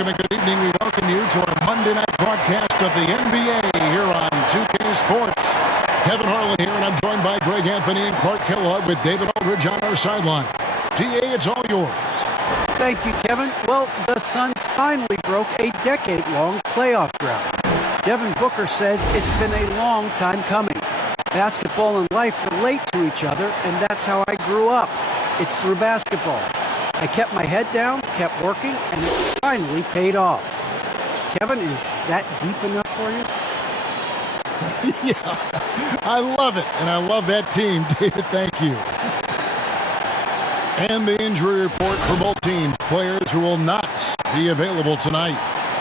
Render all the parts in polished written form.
Welcome and good evening. We welcome you to our Monday night broadcast of the NBA here on 2K Sports. Kevin Harlan here, and I'm joined by Greg Anthony and Clark Kellogg with David Aldridge on our sideline. DA, it's all yours. Thank you, Kevin. Well, the Suns finally broke a decade-long playoff drought. Devin Booker says it's been a long time coming. Basketball and life relate to each other, and that's how I grew up. It's through basketball. I kept my head down, kept working, and it finally paid off. Kevin, is that deep enough for you? Yeah, I love it, and I love that team, David. Thank you. And the injury report for both teams, players who will not be available tonight.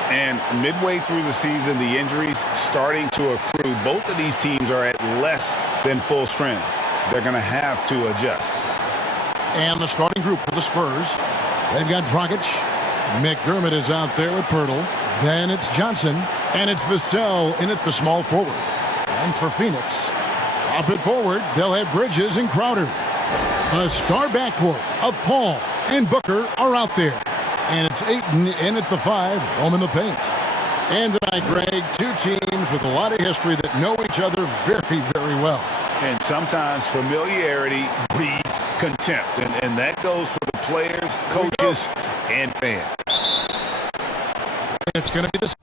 And midway through the season, the injuries starting to accrue. Both of these teams are at less than full strength. They're going to have to adjust. And the starting group for the Spurs, they've got Dragic. McDermott is out there with Pirtle. Then it's Johnson, and it's Vassell in at the small forward. And for Phoenix, up it forward, they'll have Bridges and Crowder. A star backcourt of Paul and Booker are out there. And it's Ayton in at the 5, home in the paint. And tonight, Greg, two teams with a lot of history that know each other very, very well. And sometimes familiarity breeds contempt. And that goes for the players, coaches, and fans. It's going to be the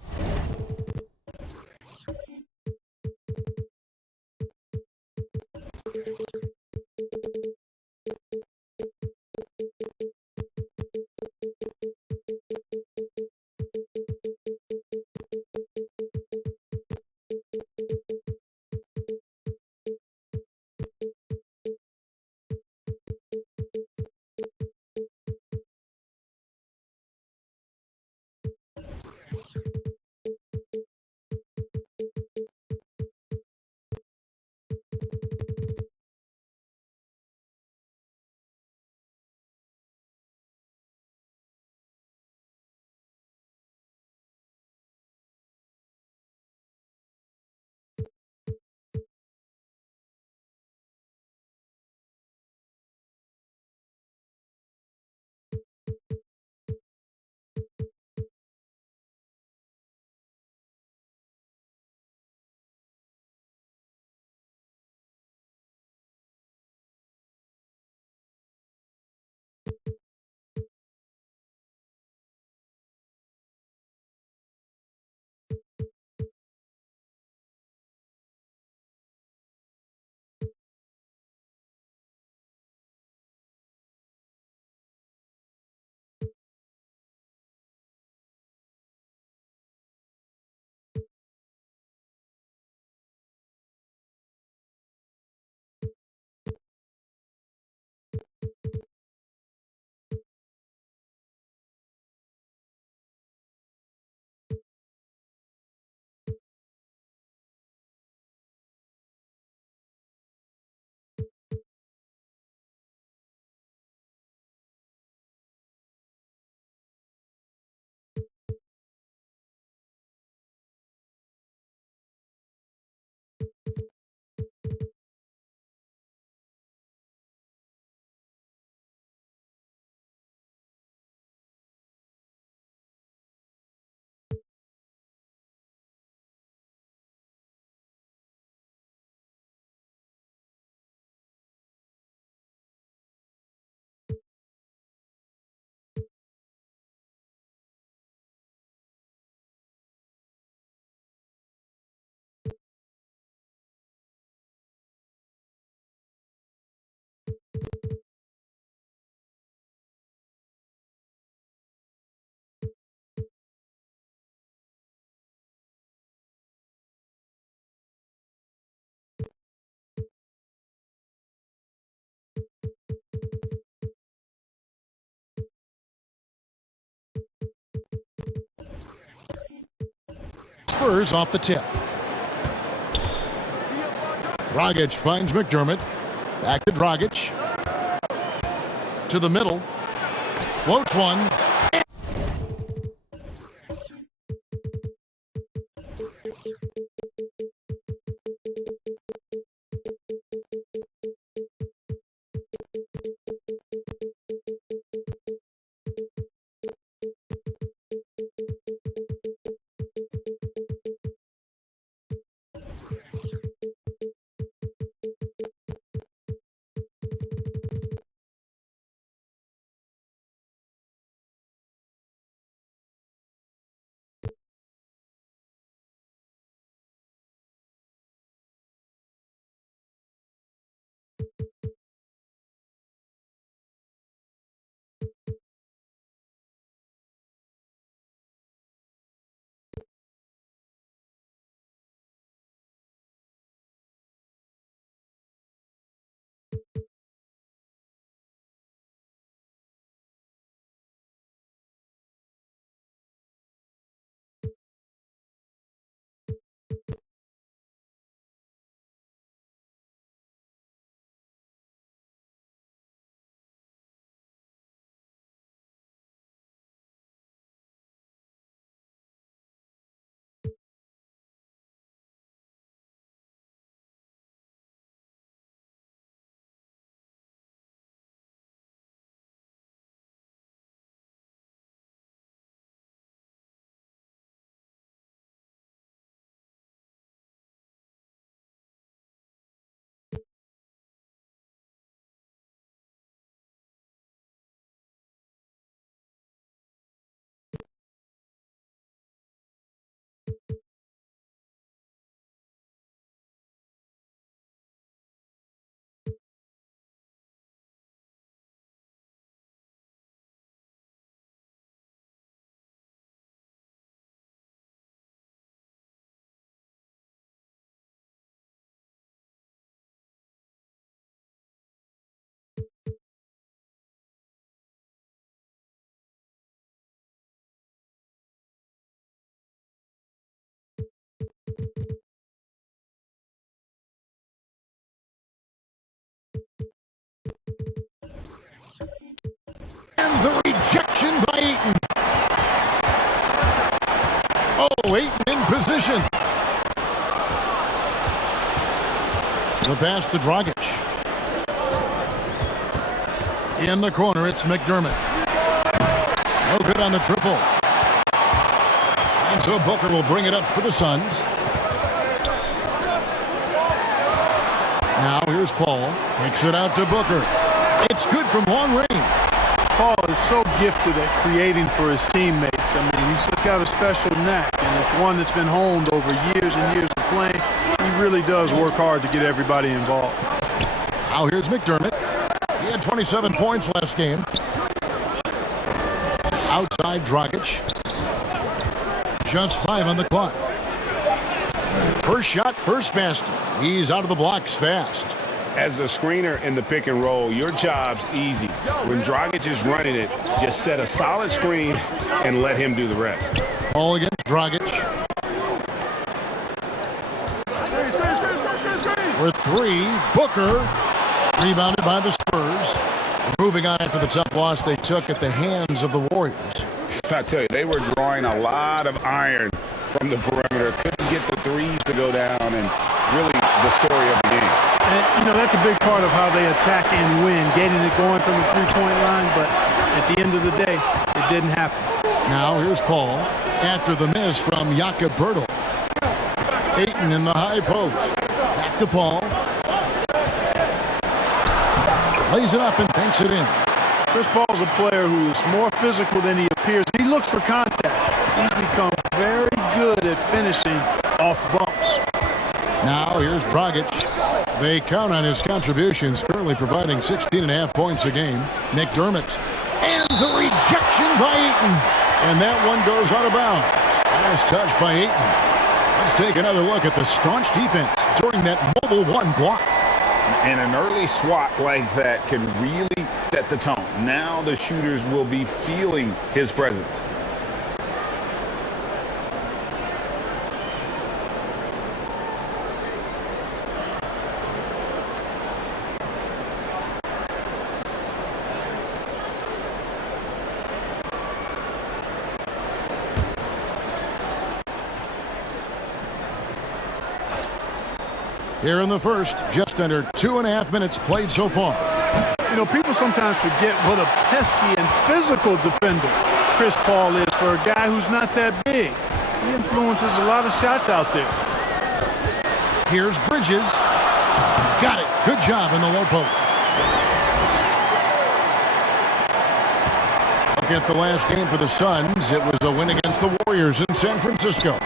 Spurs off the tip. Dragic finds McDermott. Back to Dragic. To the middle. Floats one. by Ayton. Oh, Ayton in position. The pass to Dragic. In the corner, it's McDermott. No good on the triple. And so Booker will bring it up for the Suns. Now here's Paul. Kicks it out to Booker. It's good from long range. Paul is so gifted at creating for his teammates. I mean, he's just got a special knack, and it's one that's been honed over years and years of playing. He really does work hard to get everybody involved. Now here's McDermott. He had 27 points last game. Outside Dragic. Just 5 on the clock. First shot, first basket. He's out of the blocks fast. As a screener in the pick and roll, your job's easy. When Dragic is running it, just set a solid screen and let him do the rest. Ball against Dragic. For 3, Booker. Rebounded by the Spurs. Moving on after the tough loss they took at the hands of the Warriors. I tell you, they were drawing a lot of iron from the perimeter. Couldn't get the threes to go down, and really the story of the game. And, you know, that's a big part of how they attack and win, getting it going from the three-point line, but at the end of the day, it didn't happen. Now here's Paul after the miss from Jakob Poeltl. Ayton in the high post. Back to Paul. Lays it up and banks it in. Chris Paul's a player who is more physical than he appears. He looks for contact. He's become very good at finishing off bumps. Now here's Dragic. They count on his contributions, currently providing 16.5 points a game. McDermott. And the rejection by Ayton. And that one goes out of bounds. Nice touch by Ayton. Let's take another look at the staunch defense during that mobile 1 block. And an early swat like that can really set the tone. Now the shooters will be feeling his presence. Here in the first, just under 2.5 minutes played so far. You know, people sometimes forget what a pesky and physical defender Chris Paul is for a guy who's not that big. He influences a lot of shots out there. Here's Bridges. Got it. Good job in the low post. Look at the last game for the Suns. It was a win against the Warriors in San Francisco.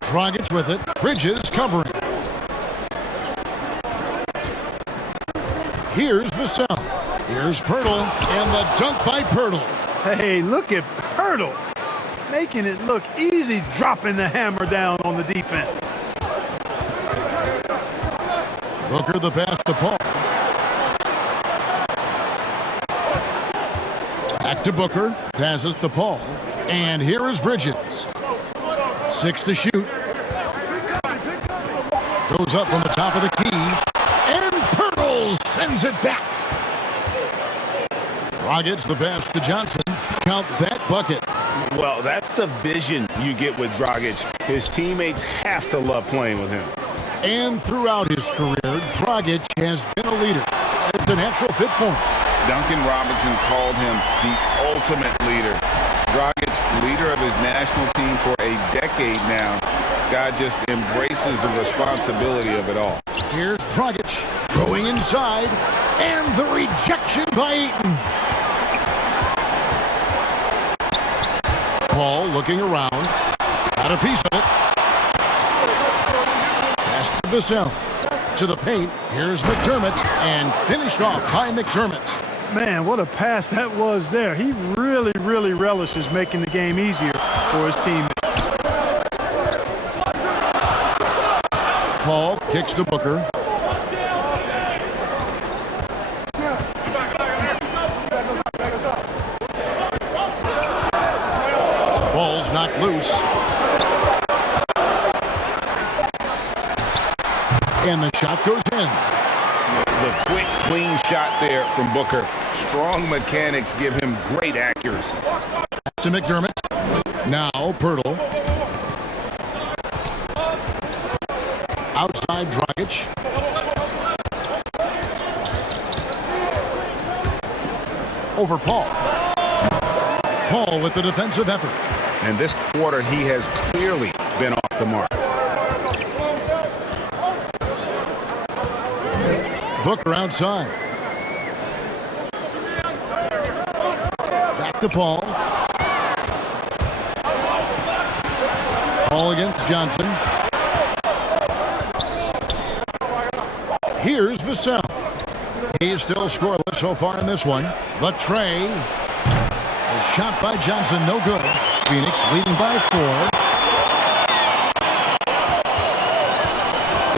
Dragic with it. Bridges covering. Here's Vassell. Here's Poeltl. And the dunk by Poeltl. Hey, look at Poeltl. Making it look easy, dropping the hammer down on the defense. Booker the pass to Paul. Back to Booker. Passes to Paul. And here is Bridges. 6 to shoot. Goes up from the top of the key. And Poeltl sends it back. Dragic the pass to Johnson. Count that bucket. Well, that's the vision you get with Dragic. His teammates have to love playing with him. And throughout his career, Dragic has been a leader. It's a natural fit for him. Duncan Robinson called him the ultimate leader. Dragic, leader of his national team for a decade now. Guy just embraces the responsibility of it all. Here's Dragic going inside, and the rejection by Ayton. Paul looking around, got a piece of it. Pass to Vassell. To the paint, here's McDermott, and finished off by McDermott. Man, what a pass that was there. He really, really relishes making the game easier for his teammates. Paul kicks to Booker. Ball's knocked loose. And the shot goes in. The quick, clean shot there from Booker. Strong mechanics give him great accuracy. To McDermott. Now Pirtle. Outside Dragic. Over Paul. Paul with the defensive effort. And this quarter, he has clearly been off the mark. Booker outside. Back to Paul. Paul against Johnson. Here's Vassell. He's still scoreless so far in this one. The tray. A shot by Johnson, no good. Phoenix leading by 4.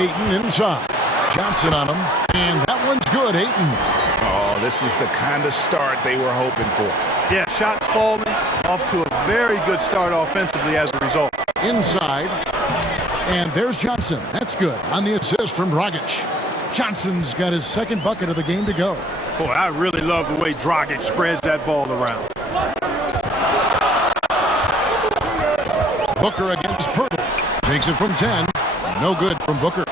Ayton inside. Johnson on him. And that one's good, Ayton. Oh, this is the kind of start they were hoping for. Yeah, shots falling. Off to a very good start offensively as a result. Inside. And there's Johnson. That's good on the assist from Dragic. Johnson's got his second bucket of the game to go. Boy, I really love the way Dragic spreads that ball around. Booker against Pirtle. Takes it from 10. No good from Booker.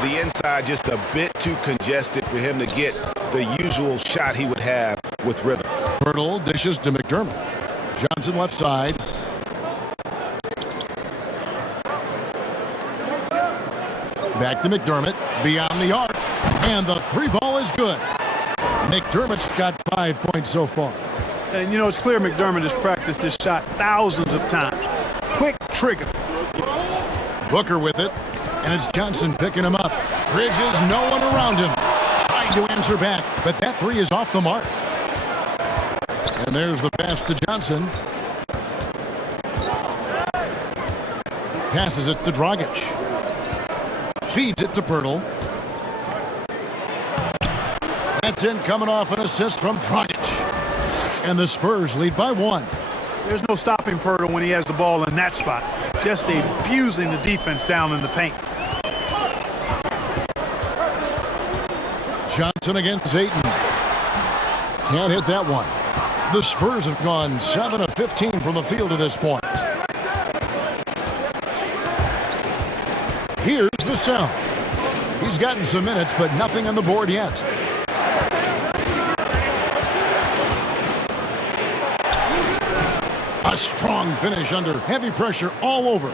The inside just a bit too congested for him to get the usual shot he would have with rhythm. Pirtle dishes to McDermott. Johnson left side. Back to McDermott. Beyond the arc. And the 3 ball is good. McDermott's got 5 points so far. And, you know, it's clear McDermott has practiced this shot thousands of times. Quick trigger. Booker with it. And it's Johnson picking him up. Bridges, no one around him. Trying to answer back, but that 3 is off the mark. And there's the pass to Johnson. Passes it to Dragic. Feeds it to Pirtle. That's in, coming off an assist from Dragic. And the Spurs lead by 1. There's no stopping Pirtle when he has the ball in that spot. Just abusing the defense down in the paint. Johnson against Ayton. Can't hit that one. The Spurs have gone 7 of 15 from the field to this point. Here's Vassell. He's gotten some minutes, but nothing on the board yet. A strong finish under heavy pressure all over.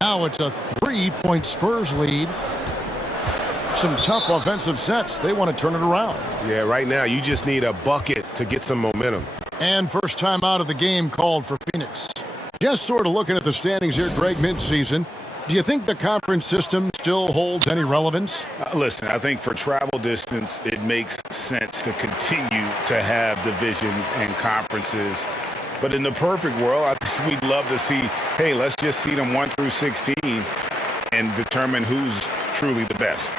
Now it's a 3-point Spurs lead. Some tough offensive sets. They want to turn it around. Yeah, right now you just need a bucket to get some momentum. And first time out of the game called for Phoenix. Just sort of looking at the standings here, Greg, midseason. Do you think the conference system still holds any relevance? Listen, I think for travel distance, it makes sense to continue to have divisions and conferences. But in the perfect world, I think we'd love to see, hey, let's just seed them 1 through 16 and determine who's truly the best.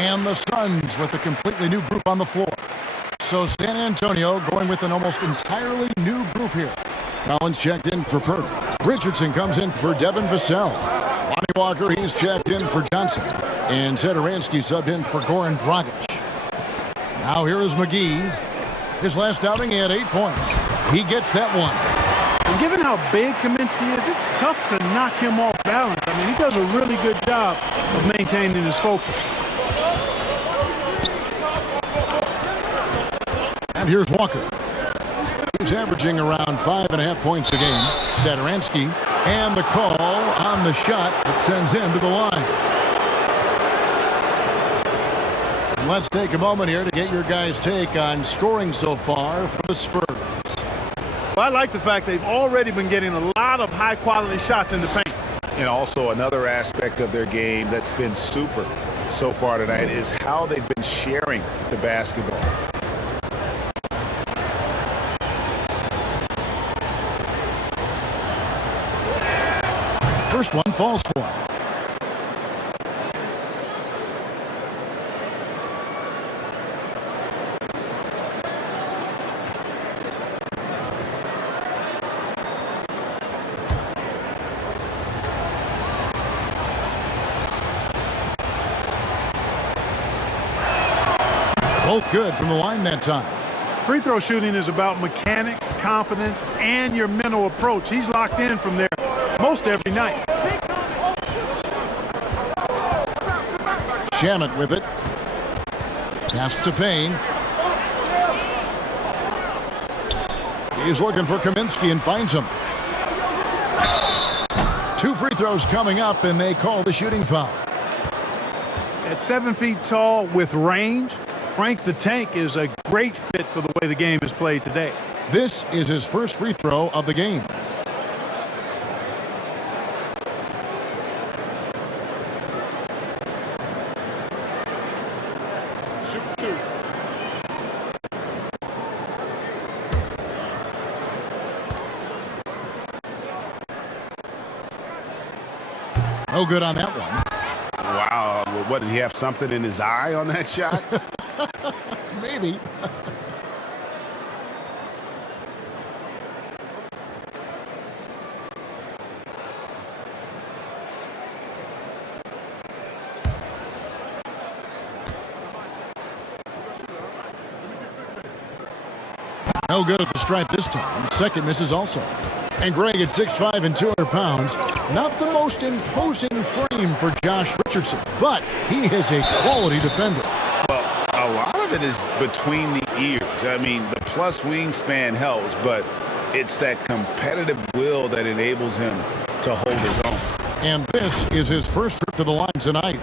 And the Suns with a completely new group on the floor. So San Antonio going with an almost entirely new group here. Collins checked in for Pirtle. Richardson comes in for Devin Vassell. Lonnie Walker, he's checked in for Johnson. And Satoransky subbed in for Goran Dragic. Now here is McGee. His last outing, he had 8 points. He gets that one. And given how big Kaminsky is, it's tough to knock him off balance. I mean, he does a really good job of maintaining his focus. And here's Walker. He's averaging around 5.5 points a game. Satoransky, and the call on the shot that sends him to the line. And let's take a moment here to get your guys' take on scoring so far for the Spurs. Well, I like the fact they've already been getting a lot of high-quality shots in the paint. And also another aspect of their game that's been super so far tonight is how they've been sharing the basketball. First one falls for him. Both good from the line that time. Free throw shooting is about mechanics, confidence, and your mental approach. He's locked in from there most every night. Shamet with it. Pass to Payne. He's looking for Kaminsky and finds him. 2 free throws coming up, and they call the shooting foul. At 7 feet tall with range, Frank the Tank is a great fit for the way the game is played today. This is his first free throw of the game. No good on that one. Wow. What, did he have something in his eye on that shot? Maybe. No good at the stripe this time. Second misses also. And Greg at 6'5" and 200 pounds. Not the most imposing frame for Josh Richardson, but he is a quality defender. Well, a lot of it is between the ears. I mean, the plus wingspan helps, but it's that competitive will that enables him to hold his own. And this is his first trip to the line tonight.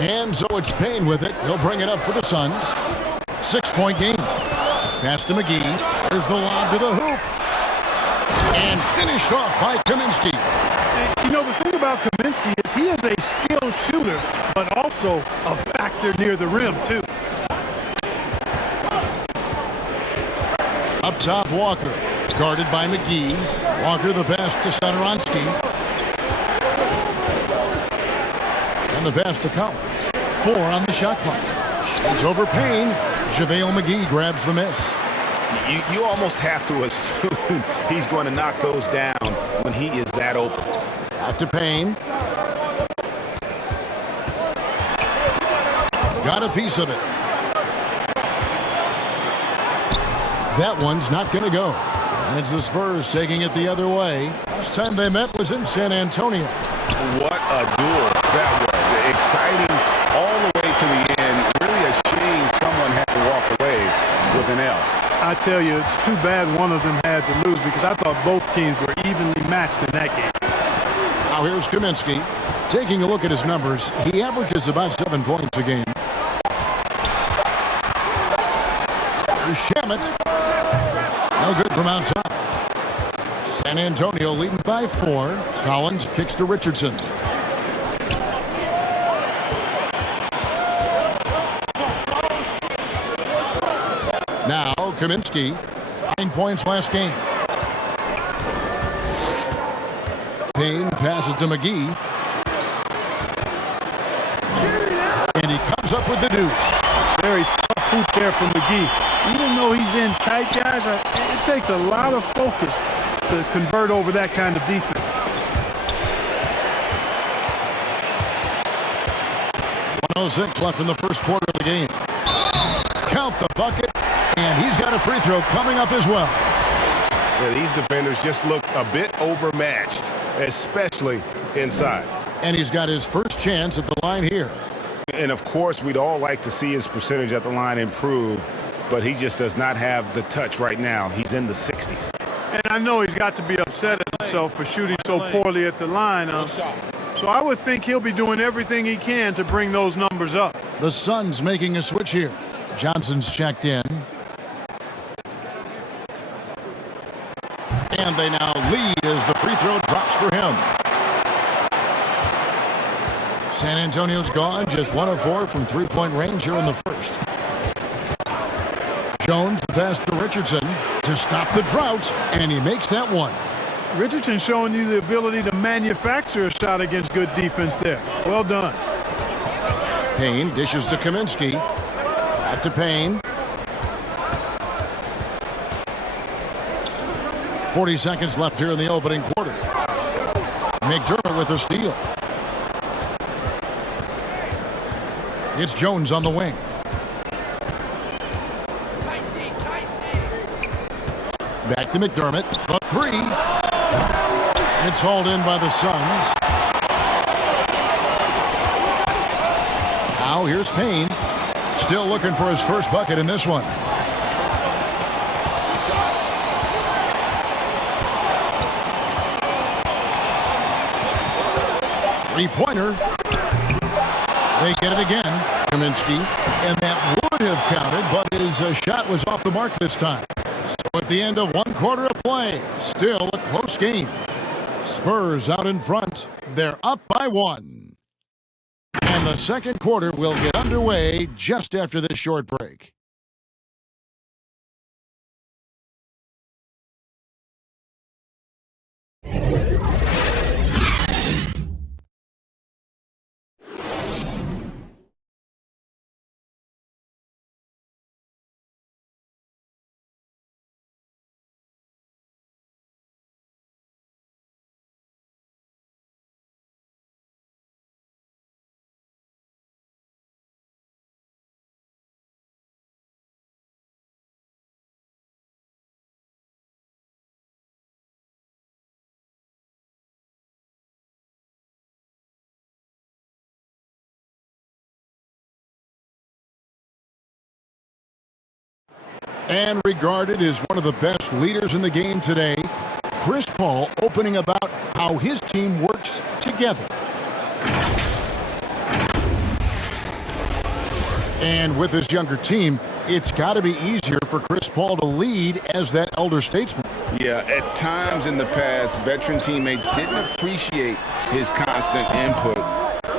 And so it's Payne with it. He'll bring it up for the Suns. 6-point game. Pass to McGee. There's the lob to the hoop. And finished off by Kaminsky. You know, the thing about Kaminsky is he is a skilled shooter, but also a factor near the rim, too. Up top, Walker. Guarded by McGee. Walker the pass to Satoransky. And the pass to Collins. 4 on the shot clock. It's over Payne. JaVale McGee grabs the miss. You almost have to assume he's going to knock those down when he is that open. Back to Payne. Got a piece of it. That one's not going to go. And it's the Spurs taking it the other way. Last time they met was in San Antonio. What a duel that was. Exciting all the way to the end. Really a shame someone had to walk away with an L. I tell you, it's too bad one of them had to lose because I thought both teams were evenly matched in that game. Now here's Kaminsky. Taking a look at his numbers, he averages about 7 points a game. Here's Shamet. No good from outside. San Antonio leading by 4. Collins kicks to Richardson. Now Kaminsky, 9 points last game. Payne passes to McGee. And he comes up with the deuce. Very tough hoop there from McGee. Even though he's in tight, guys, it takes a lot of focus to convert over that kind of defense. 1:06 left in the first quarter of the game. Count the bucket, and he's got a free throw coming up as well. Yeah, these defenders just look a bit overmatched, especially inside. And he's got his first chance at the line here. And, of course, we'd all like to see his percentage at the line improve, but he just does not have the touch right now. He's in the 60s. And I know he's got to be upset at himself for shooting so poorly at the line. So I would think he'll be doing everything he can to bring those numbers up. The Suns making a switch here. Johnson's checked in. And they now lead as the free throw drops for him. San Antonio's gone, just 1 of 4 from three-point range here in the first. Jones pass to Richardson to stop the drought, and he makes that one. Richardson showing you the ability to manufacture a shot against good defense there. Well done. Payne dishes to Kaminsky. Back to Payne. 40 seconds left here in the opening quarter. McDermott with a steal. It's Jones on the wing. Back to McDermott. The three. It's hauled in by the Suns. Now here's Payne. Still looking for his first bucket in this one. Three-pointer. They get it again. Kaminsky. And that would have counted, but his shot was off the mark this time. So at the end of 1 quarter of play, still a close game. Spurs out in front. They're up by 1. And the second quarter will get underway just after this short break. And regarded as one of the best leaders in the game today, Chris Paul opening about how his team works together. And with his younger team, it's got to be easier for Chris Paul to lead as that elder statesman. Yeah, at times in the past, veteran teammates didn't appreciate his constant input.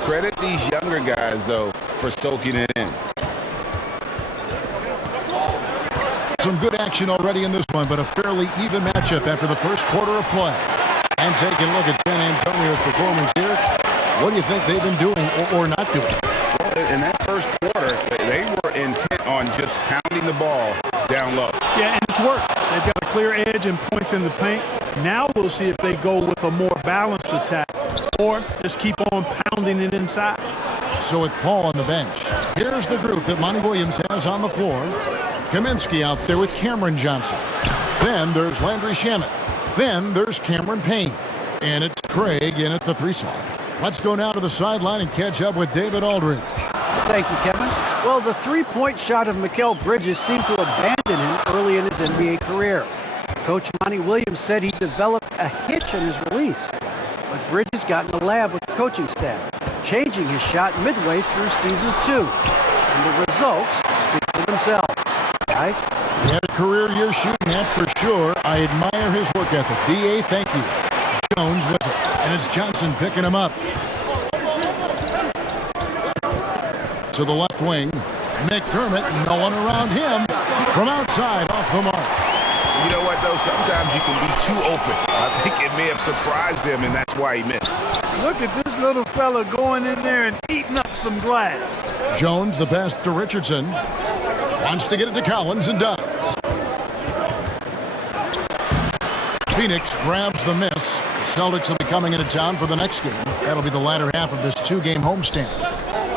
Credit these younger guys, though, for soaking it in. Some good action already in this one, but a fairly even matchup after the first quarter of play. And taking a look at San Antonio's performance here, what do you think they've been doing or not doing? Well, in that first quarter, they were intent on just pounding the ball down low. Yeah, and it's worked. They've got a clear edge and points in the paint. Now we'll see if they go with a more balanced attack or just keep on pounding it inside. So with Paul on the bench, here's the group that Monty Williams has on the floor. Kaminsky out there with Cameron Johnson. Then there's Landry Shamet. Then there's Cameron Payne. And it's Craig in at the 3 slot. Let's go now to the sideline and catch up with David Aldridge. Thank you, Kevin. Well, the three-point shot of Mikal Bridges seemed to abandon him early in his NBA career. Coach Monty Williams said he developed a hitch in his release. But Bridges got in the lab with the coaching staff, changing his shot midway through season 2. And the results speak for themselves. Guys? He had a career year shooting, that's for sure. I admire his work ethic. D.A., thank you. Jones with it. And it's Johnson picking him up. To the left wing. McDermott, no one around him. From outside, off the mark. You know what, though? Sometimes you can be too open. I think it may have surprised him, and that's why he missed. Look at this little fella going in there and eating up some glass. Jones, the pass to Richardson. Wants to get it to Collins and does. Phoenix grabs the miss. The Celtics will be coming into town for the next game. That'll be the latter half of this 2-game homestand.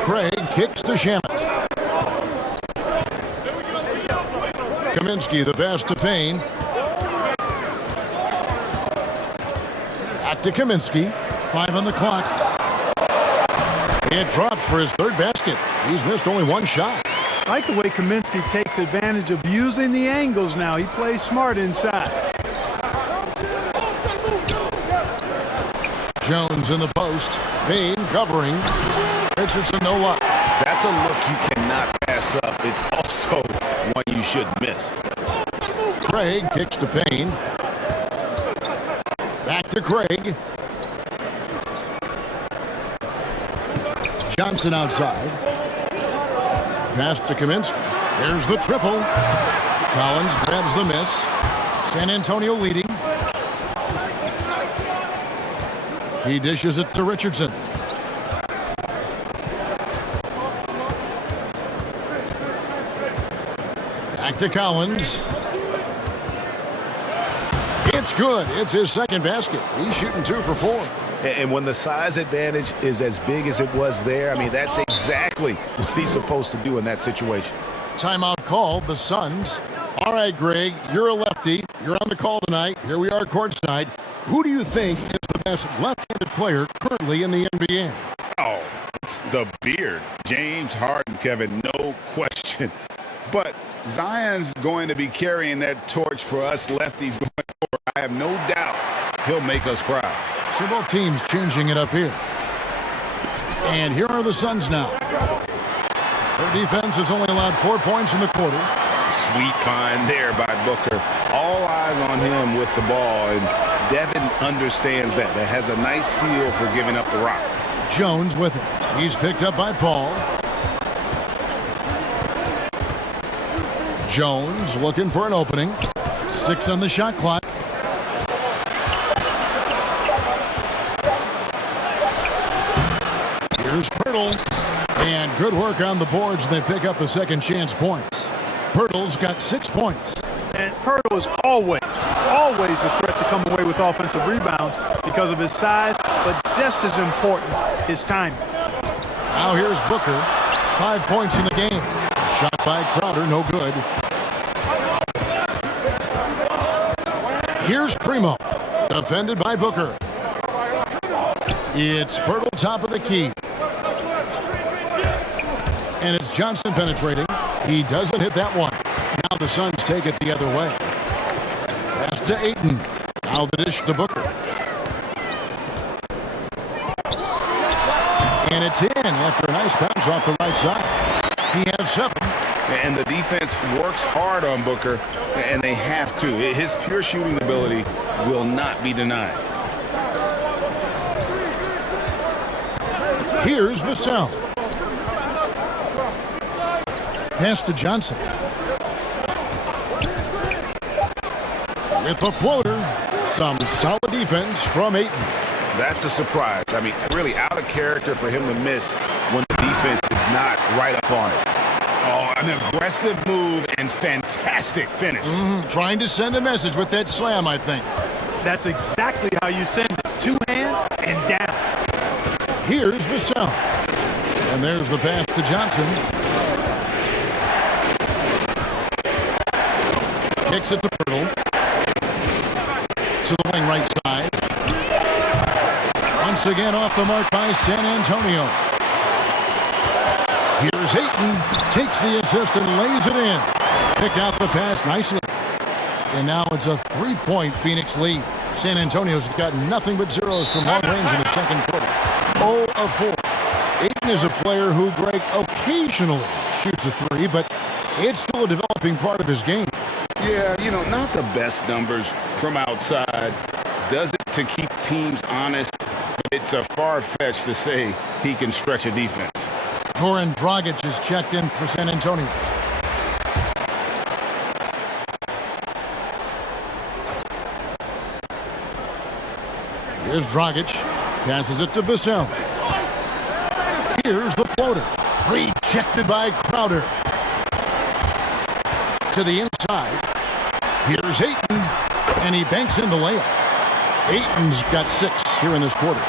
Craig kicks to Shamet. Kaminsky, the pass to Payne. Back to Kaminsky. 5 on the clock. It drops for his third basket. He's missed only one shot. I like the way Kaminsky takes advantage of using the angles now. He plays smart inside. Jones in the post. Payne covering. Richardson, no luck. That's a look you cannot pass up. It's also one you shouldn't miss. Craig kicks to Payne. Back to Craig. Johnson outside. Pass to Kaminsky. There's the triple. Collins grabs the miss. San Antonio leading. He dishes it to Richardson. Back to Collins. It's good. It's his second basket. He's shooting 2 for 4. And when the size advantage is as big as it was there, I mean, that's exactly what he's supposed to do in that situation. Timeout called, the Suns. All right, Greg, you're a lefty. You're on the call tonight. Here we are courtside. Who do you think is the best left-handed player currently in the NBA? Oh, it's the beard. James Harden, Kevin, no question. But Zion's going to be carrying that torch for us lefties going forward. I have no doubt he'll make us proud. So both teams changing it up here. And here are the Suns now. Their defense has only allowed 4 points in the quarter. Sweet find there by Booker. All eyes on him with the ball, and Devin understands that. That has a nice feel for giving up the rock. Jones with it. He's picked up by Paul. Jones looking for an opening. 6 on the shot clock. Here's Pirtle. And good work on the boards. They pick up the second chance points. Pirtle's got 6 points. And Pirtle is always a threat to come away with offensive rebounds because of his size, but just as important, his timing. Now here's Booker. 5 points in the game. Shot by Crowder, no good. Here's Primo. Defended by Booker. It's Pirtle top of the key. And it's Johnson penetrating. He doesn't hit that one. Now the Suns take it the other way. Pass to Ayton. Now the dish to Booker. And it's in after a nice bounce off the right side. He has 7. And the defense works hard on Booker, and they have to. His pure shooting ability will not be denied. Here's Vassell. Pass to Johnson. With the floater, some solid defense from Ayton. That's a surprise. I mean, really out of character for him to miss when the defense is not right up on it. Oh, an aggressive move and fantastic finish. Trying to send a message with that slam, I think. That's exactly how you send it. 2 hands and down. Here's Vassell. And there's the pass to Johnson. Kicks it to Pirtle. To the wing right side. Once again off the mark by San Antonio. Here's Ayton. Takes the assist and lays it in. Pick out the pass nicely. And now it's a 3-point Phoenix lead. San Antonio's got nothing but zeros from long range in the second quarter. 0 of 4. Ayton is a player who, Greg, occasionally shoots a 3, but it's still a developing part of his game. Yeah, you know, not the best numbers from outside. Does it to keep teams honest, but it's a far-fetched to say he can stretch a defense. Goran Dragic is checked in for San Antonio. Here's Dragic. Passes it to Vassell. Here's the floater. Rejected by Crowder. To the inside. Here's Ayton. And he banks in the layup. Ayton's got 6 here in this quarter.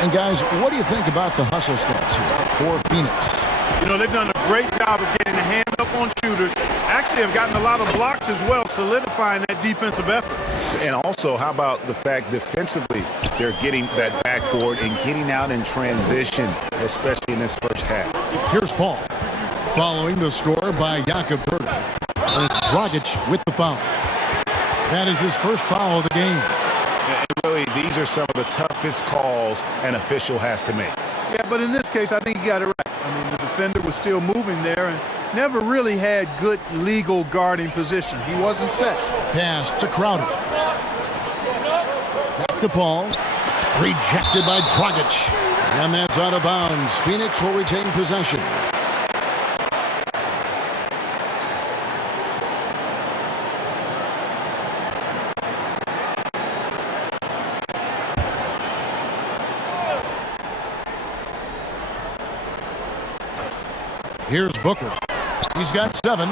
And guys, what do you think about the hustle stats here for Phoenix? You know, they've done a great job of getting the hand up on shooters. Actually have gotten a lot of blocks as well, solidifying that defensive effort. And also, how about the fact defensively they're getting that backboard and getting out in transition, especially in this first half. Here's Paul. Following the score by Jakob Poeltl. And it's Dragic with the foul. That is his first foul of the game. And really, these are some of the toughest calls an official has to make. Yeah, but in this case, I think he got it right. I mean, the defender was still moving there and never really had good legal guarding position. He wasn't set. Pass to Crowder. Back to Paul. Rejected by Dragic. And that's out of bounds. Phoenix will retain possession. Here's Booker. He's got 7.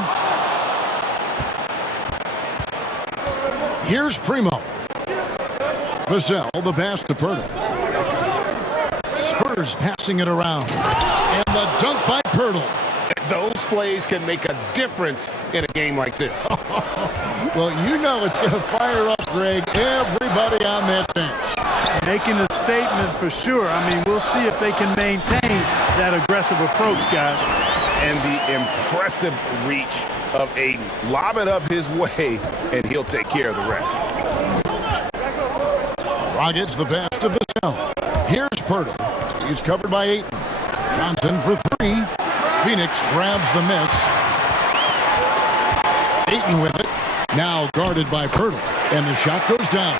Here's Primo. Vassell, the pass to Poeltl. Spurs passing it around. And the dunk by Poeltl. Those plays can make a difference in a game like this. Well, you know it's going to fire up, Greg, everybody on that bench. Making a statement for sure. I mean, we'll see if they can maintain that aggressive approach, guys. And the impressive reach of Aiden. Lob it up his way, and he'll take care of the rest. Dragic the pass to Vassell. Here's Poeltl. He's covered by Ayton. Johnson for 3. Phoenix grabs the miss. Ayton with it. Now guarded by Poeltl. And the shot goes down.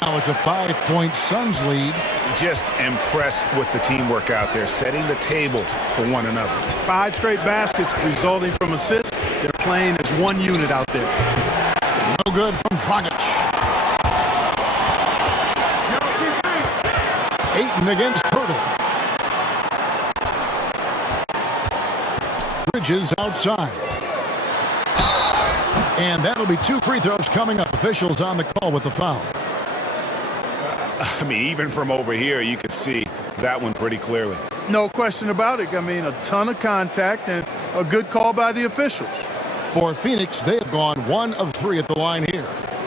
Now it's a 5-point Suns lead. Just impressed with the teamwork out there, setting the table for one another. 5 straight baskets resulting from assists. They're playing as one unit out there. No good from Dragic. Ayton against Poeltl. Bridges outside. And that'll be 2 free throws coming up. Officials on the call with the foul. I mean, even from over here, you could see that one pretty clearly. No question about it. I mean, a ton of contact and a good call by the officials. For Phoenix, they have gone 1 of 3 at the line here.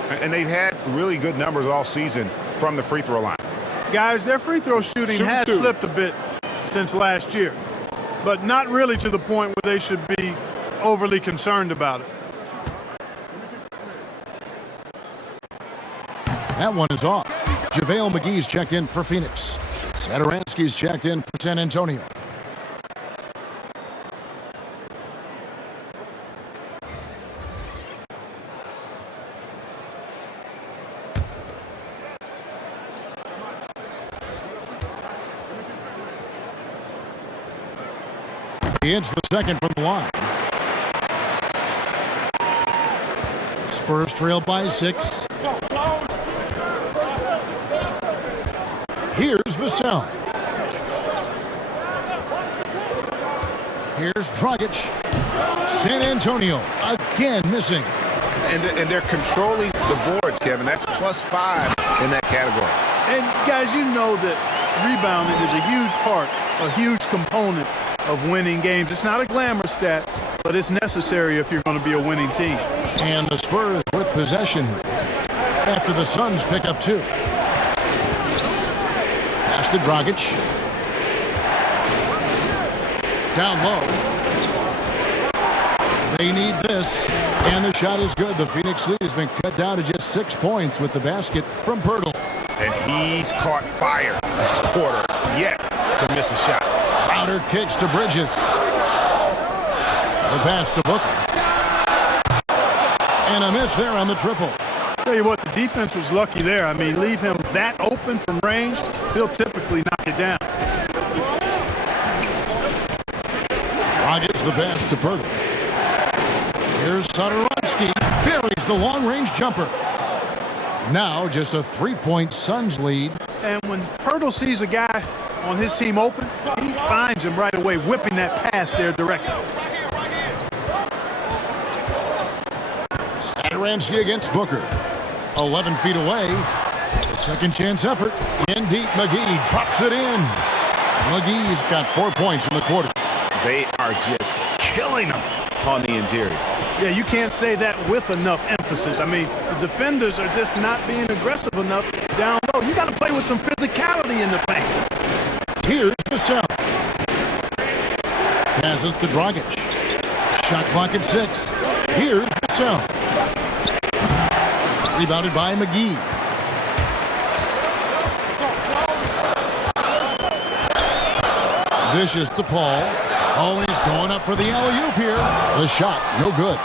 And they've had really good numbers all season from the free throw line. Guys, their free throw shooting has slipped a bit since last year, but not really to the point where they should be overly concerned about it. That one is off. JaVale McGee's checked in for Phoenix. Satoransky's checked in for San Antonio. He hits the second from the line. Spurs trail by 6. Here's Vassell. Here's Dragic. San Antonio again missing. And they're controlling the boards, Kevin. That's +5 in that category. And guys, you know that rebounding is a huge part, a huge component of winning games. It's not a glamour stat, but it's necessary if you're going to be a winning team. And the Spurs with possession after the Suns pick up 2. Pass to Dragic. Down low. They need this. And the shot is good. The Phoenix lead has been cut down to just 6 points with the basket from Poeltl. And he's caught fire this quarter yet to miss a shot. Crowder kicks to Bridges. The pass to Booker. And a miss there on the triple. Tell you what, the defense was lucky there. I mean, leave him that open from range, he'll typically knock it down. Dragic the pass to Poeltl. Here's Satoransky. Buries the long-range jumper. Now just a 3-point Suns lead. And when Poeltl sees a guy on his team open, he finds him right away, whipping that pass there directly. Satoransky against Booker. 11 feet away. A second chance effort. In deep, McGee drops it in. McGee's got 4 points in the quarter. They are just killing them on the interior. Yeah, you can't say that with enough emphasis. I mean, the defenders are just not being aggressive enough down low. You got to play with some physicality in the paint. Here's Vassell. Passes to Dragic. Shot clock at 6. Here's Vassell. Rebounded by McGee. Dishes to Paul. Oh, he's going up for the alley-oop here. The shot, no good.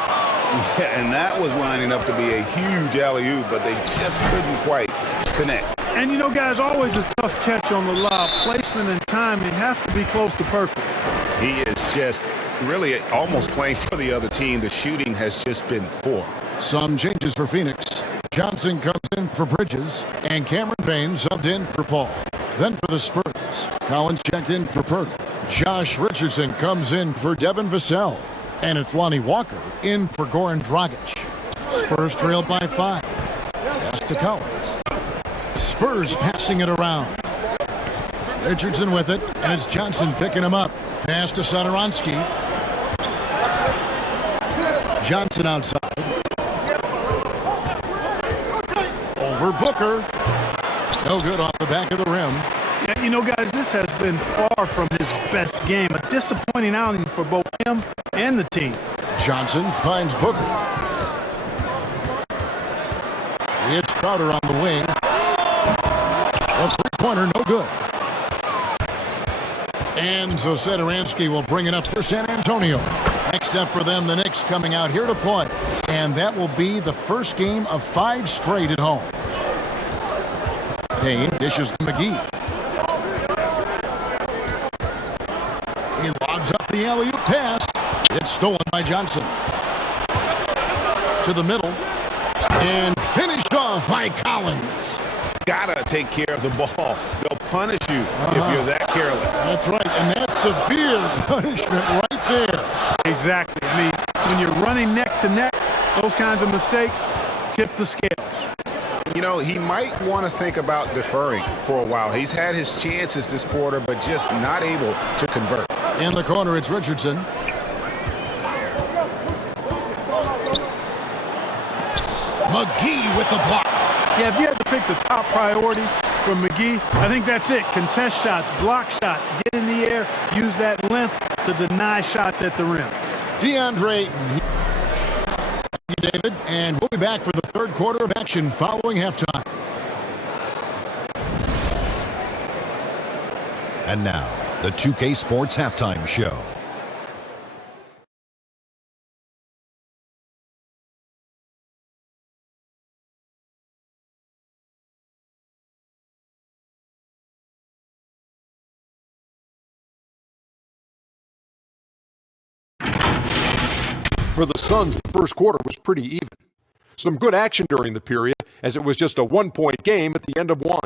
Yeah, and that was lining up to be a huge alley-oop, but they just couldn't quite connect. And, you know, guys, always a tough catch on the lob. Placement and timing have to be close to perfect. He is just really almost playing for the other team. The shooting has just been poor. Some changes for Phoenix. Johnson comes in for Bridges, and Cameron Payne subbed in for Paul. Then for the Spurs, Collins checked in for Purtle. Josh Richardson comes in for Devin Vassell. And it's Lonnie Walker in for Goran Dragic. Spurs trail by 5. Pass to Collins. Spurs passing it around. Richardson with it, and it's Johnson picking him up. Pass to Satoransky. Johnson outside. Over Booker. No good off the back of the rim. Yeah, you know, guys, this has been far from his best game. A disappointing outing for both him and the team. Johnson finds Booker. It's Crowder on the wing. A three-pointer, no good. And so Satoransky will bring it up for San Antonio. Next up for them, the Knicks coming out here to play. And that will be the first game of 5 straight at home. Payne dishes to McGee. He lobs up the alley-oop pass. It's stolen by Johnson. To the middle. And finished off by Collins. Gotta take care of the ball. They'll punish you if you're that careless. That's right, and that's severe punishment right there. Exactly. I mean, when you're running neck to neck, those kinds of mistakes tip the scales. You know, he might want to think about deferring for a while. He's had his chances this quarter, but just not able to convert. In the corner, it's Richardson. McGee with the block. Yeah, if you had to pick the top priority for McGee, I think that's it. Contest shots, block shots, get in the air, use that length to deny shots at the rim. DeAndre. Thank you, David. And we'll be back for the third quarter of action following halftime. And now, the 2K Sports Halftime Show. For the Suns, the first quarter was pretty even. Some good action during the period, as it was just a one-point game at the end of one.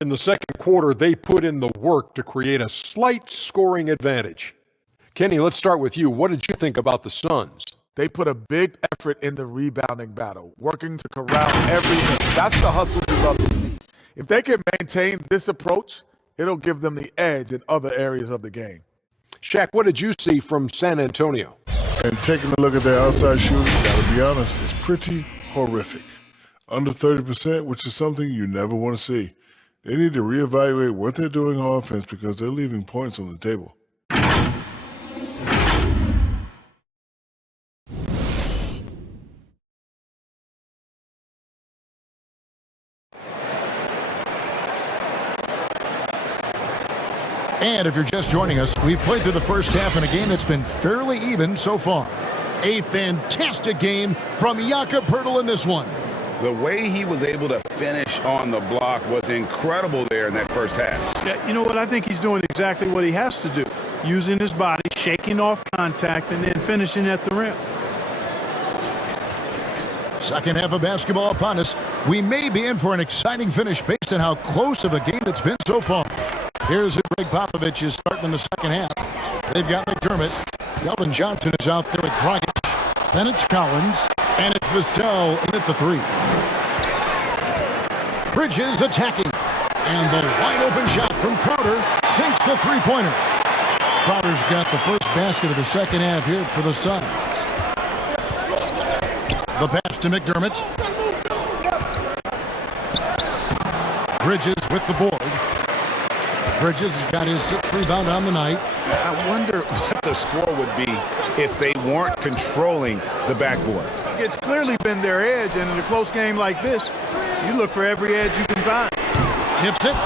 In the second quarter, they put in the work to create a slight scoring advantage. Kenny, let's start with you. What did you think about the Suns? They put a big effort in the rebounding battle, working to corral every miss. That's the hustle you love to see. If they can maintain this approach, it'll give them the edge in other areas of the game. Shaq, what did you see from San Antonio? And taking a look at their outside shooting, gotta be honest, it's pretty horrific. Under 30%, which is something you never want to see. They need to reevaluate what they're doing on offense because they're leaving points on the table. And if you're just joining us, we've played through the first half in a game that's been fairly even so far. A fantastic game from Jakob Poeltl in this one. The way he was able to finish on the block was incredible there in that first half. Yeah, you know what? I think he's doing exactly what he has to do. Using his body, shaking off contact, and then finishing at the rim. Second half of basketball upon us. We may be in for an exciting finish based on how close of a game it's been so far. Here's who Greg Popovich is starting in the second half. They've got McDermott. Keldon Johnson is out there with Dragic. Then it's Collins. And it's Vassell in at the 3. Bridges attacking. And the wide open shot from Crowder sinks the three-pointer. Crowder's got the first basket of the second half here for the Suns. The pass to McDermott. Bridges with the board. Bridges has got his 6th rebound on the night. I wonder what the score would be if they weren't controlling the backboard. It's clearly been their edge, and in a close game like this, you look for every edge you can find. Tips it.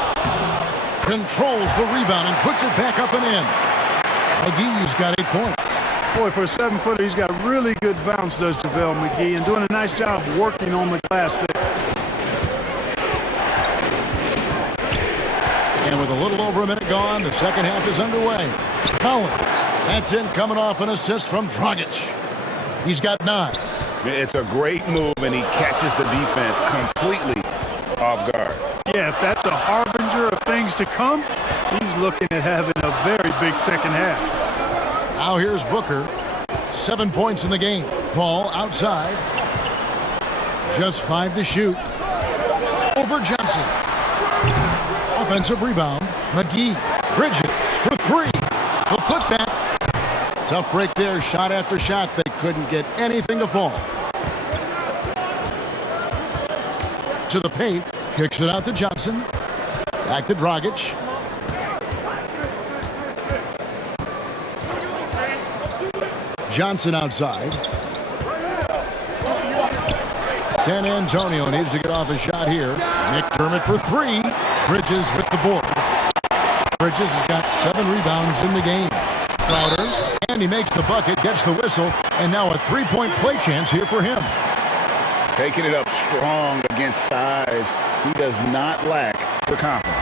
Controls the rebound and puts it back up and in. McGee's got 8 points. Boy, for a 7-footer, he's got really good bounce, does JaVale McGee, and doing a nice job working on the glass there. And with a little over a minute gone, the second half is underway. Collins, that's in, coming off an assist from Dragic. He's got 9. It's a great move, and he catches the defense completely off guard. Yeah, if that's a harbinger of things to come, he's looking at having a very big second half. Now here's Booker. 7 points in the game. Paul outside. Just 5 to shoot. Over Johnson. Offensive rebound. McGee. Bridges for 3. The putback. Tough break there. Shot after shot. They couldn't get anything to fall. To the paint. Kicks it out to Johnson. Back to Dragic. Johnson outside. San Antonio needs to get off a shot here. McDermott for 3. Bridges with the board. Bridges has got 7 rebounds in the game. Crowder, and he makes the bucket, gets the whistle, and now a 3-point play chance here for him. Taking it up strong against size. He does not lack the confidence.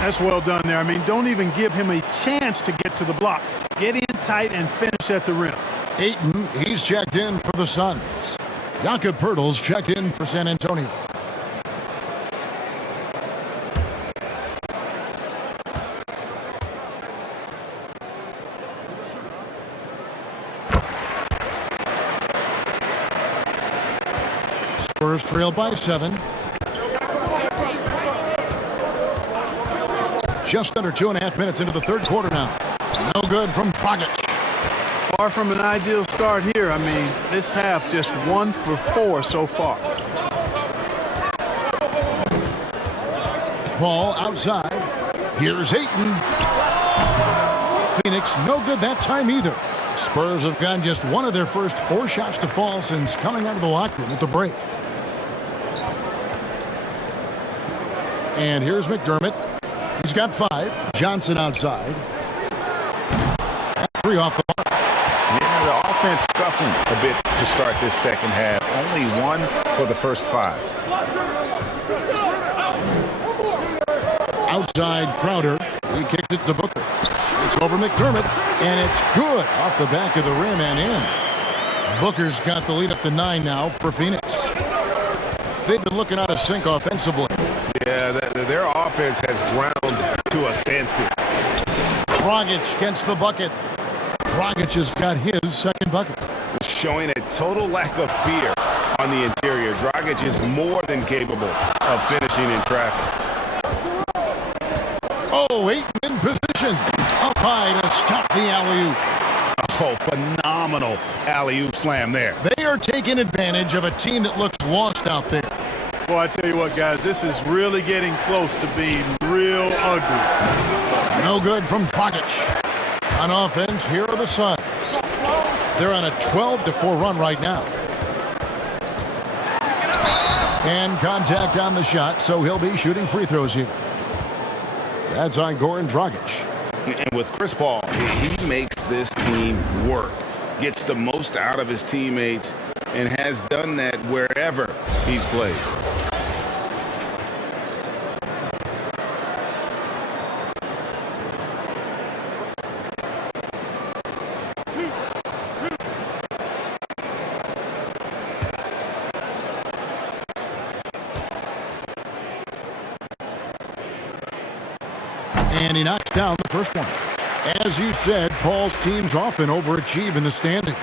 That's well done there. I mean, don't even give him a chance to get to the block. Get in tight and finish at the rim. Ayton, he's checked in for the Suns. Jakob Poeltl's checked in for San Antonio. Spurs trail by 7. Just under 2.5 minutes into the third quarter now. No good from Dragic. Far from an ideal start here. I mean, this half just 1 for 4 so far. Paul outside. Here's Ayton. Phoenix no good that time either. Spurs have gotten just one of their first 4 shots to fall since coming out of the locker room at the break. And here's McDermott. He's got 5. Johnson outside. 3 off the mark. Yeah, the offense scuffling a bit to start this second half. Only 1 for the first 5. Outside Crowder. He kicks it to Booker. It's over McDermott, and it's good off the back of the rim and in. Booker's got the lead up to 9 now for Phoenix. They've been looking out of sync offensively. Yeah, their offense has ground to a standstill. Dragic gets the bucket. Dragic has got his second bucket. Showing a total lack of fear on the interior. Dragic is more than capable of finishing in traffic. Oh, Ayton in position. Up high to stop the alley-oop. Oh, phenomenal alley-oop slam there. They are taking advantage of a team that looks lost out there. Boy, I tell you what, guys, this is really getting close to being real ugly. No good from Dragic. On offense, here are the Suns. They're on a 12-4 run right now. And contact on the shot, so he'll be shooting free throws here. That's on Goran Dragic. And with Chris Paul, he makes this team work, gets the most out of his teammates, and has done that wherever he's played. And he knocks down the first one. As you said, Paul's teams often overachieve in the standing.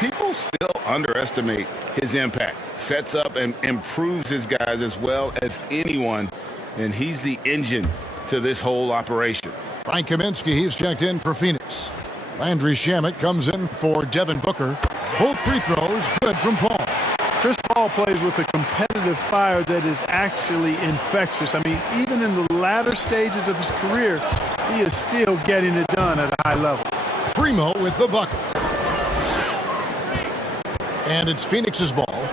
People still underestimate his impact. Sets up and improves his guys as well as anyone, and he's the engine to this whole operation. Frank Kaminsky, he's checked in for Phoenix. Landry Shamet comes in for Devin Booker. Both free throws good from Paul. Chris Paul plays with a competitive fire that is actually infectious. I mean, even in the latter stages of his career, he is still getting it done at a high level. Primo with the bucket. And it's Phoenix's ball.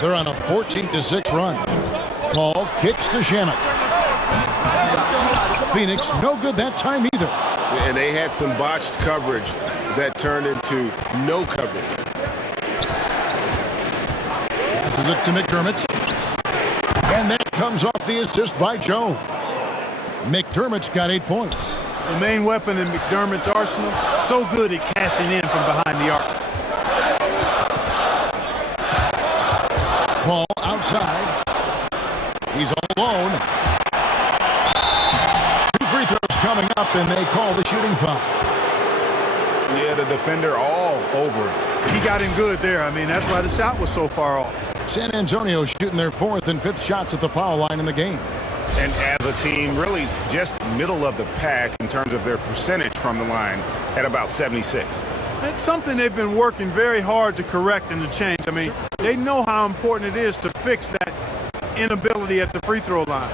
They're on a 14-6 run. Paul kicks to Shamet. Phoenix no good that time either. And they had some botched coverage that turned into no coverage. Passes it to McDermott. And that comes off the assist by Jones. McDermott's got 8 points. The main weapon in McDermott's arsenal, so good at cashing in from behind the arc. Paul outside. He's all alone. 2 free throws coming up, and they call the shooting foul. Yeah, the defender all over him. He got him good there. I mean, that's why the shot was so far off. San Antonio shooting their 4th and 5th shots at the foul line in the game. And as a team, really just middle of the pack in terms of their percentage from the line at about 76. It's something they've been working very hard to correct and to change. I mean, they know how important it is to fix that inability at the free throw line.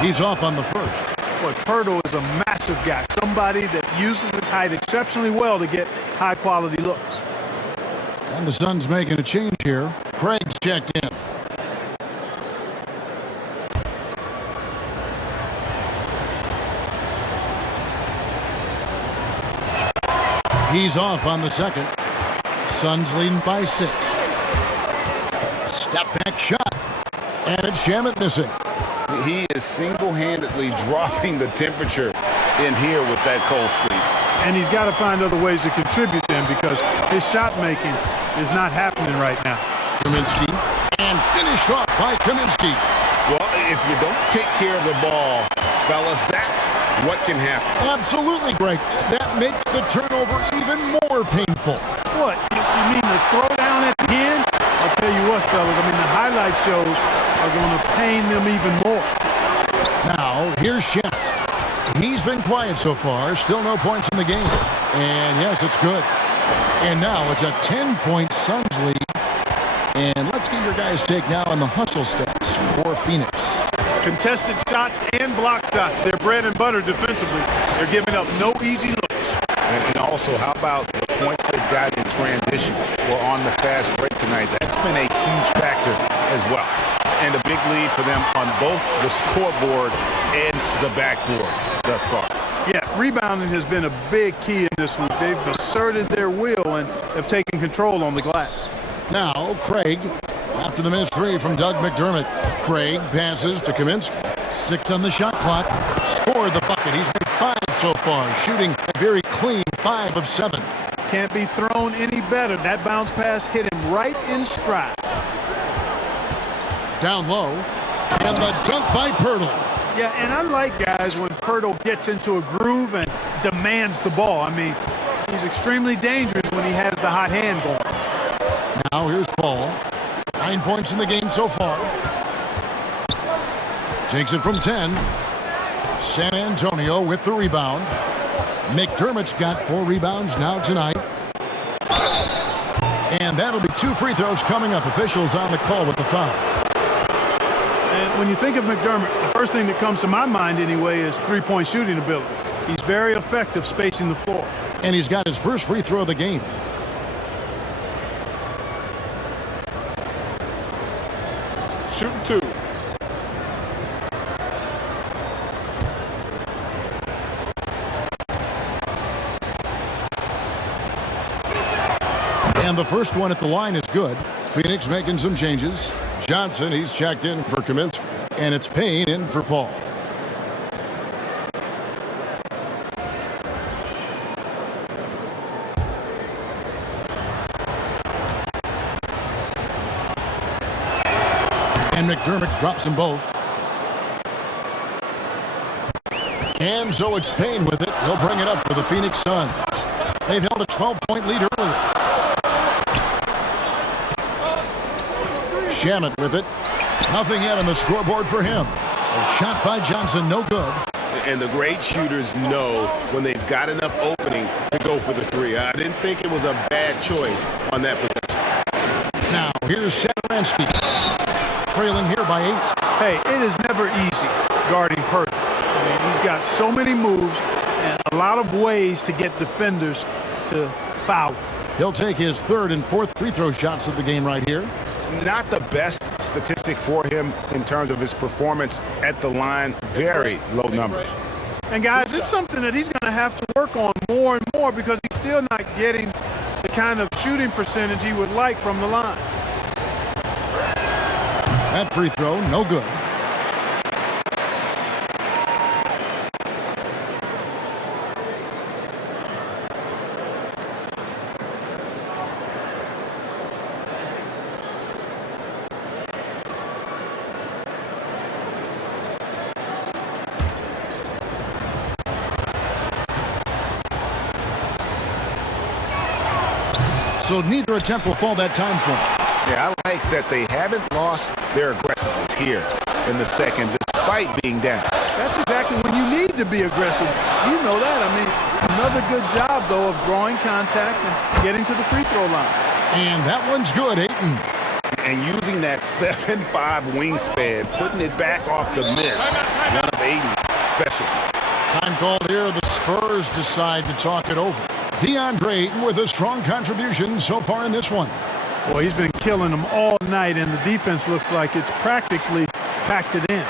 He's off on the first. Boy, Pirtle is a massive guy, somebody that uses his height exceptionally well to get high-quality looks. And the Suns making a change here. Craig's checked in. He's off on the second. Suns leading by 6. Step back shot. And it's Shamet missing. He is single-handedly dropping the temperature in here with that cold streak. And he's got to find other ways to contribute then, because his shot making is not happening right now. Kaminsky, and finished off by Kaminsky. Well, if you don't take care of the ball, fellas, that's what can happen. Absolutely, Greg. That makes the turnover even more painful. What? You mean the throwdown at the end? I'll tell you what, fellas. I mean, the highlight shows are going to pain them even more. Now, here's Shamet. He's been quiet so far. Still no points in the game. And yes, it's good. And now it's a 10-point Suns lead. And let's get your guys' take now on the hustle stats for Phoenix. Contested shots and block shots. They're bread and butter defensively. They're giving up no easy looks. And also, how about the points they've got in transition or on the fast break tonight? That's been a huge factor as well. And a big lead for them on both the scoreboard and the backboard thus far. Yeah, rebounding has been a big key in this week. They've asserted their will and have taken control on the glass. Now, Craig, after the missed 3 from Doug McDermott. Craig passes to Kaminsky. 6 on the shot clock. Scored the bucket. He's made 5 so far, shooting a very clean 5 of 7. Can't be thrown any better. That bounce pass hit him right in stride. Down low. And the dunk by Pirtle. Yeah, and I like guys when Pirtle gets into a groove and demands the ball. I mean, he's extremely dangerous when he has the hot hand going. Now here's Paul. 9 points in the game so far. Takes it from 10. San Antonio with the rebound. McDermott's got 4 rebounds now tonight. And that'll be 2 free throws coming up. Officials on the call with the foul. And when you think of McDermott, the first thing that comes to my mind anyway is three-point shooting ability. He's very effective spacing the floor. And he's got his first free throw of the game. Shooting 2. And the first one at the line is good. Phoenix making some changes. Johnson, he's checked in for Kaminsky. And it's Payne in for Paul. And McDermott drops them both. And so it's Payne with it. He'll bring it up for the Phoenix Suns. They've held a 12-point lead earlier. Shamet with it. Nothing yet on the scoreboard for him. A shot by Johnson, no good. And the great shooters know when they've got enough opening to go for the three. I didn't think it was a bad choice on that possession. Now, here's Satoransky. Trailing here by 8. Hey, it is never easy guarding Purdy. I mean, he's got so many moves and a lot of ways to get defenders to foul. He'll take his 3rd and 4th free throw shots of the game right here. Not the best statistic for him in terms of his performance at the line. Very low numbers. And guys, it's something that he's going to have to work on more and more because he's still not getting the kind of shooting percentage he would like from the line. That free throw, no good. So neither attempt will fall that time for him. Yeah, I like that they haven't lost their aggressiveness here in the second, despite being down. That's exactly when you need to be aggressive. You know that. I mean, another good job, though, of drawing contact and getting to the free throw line. And that one's good, Ayton. And using that 7'5" wingspan, putting it back off the miss, one of Ayton's specialties. Time called here. The Spurs decide to talk it over. DeAndre Ayton with a strong contribution so far in this one. Well, he's been killing them all night, and the defense looks like it's practically packed it in.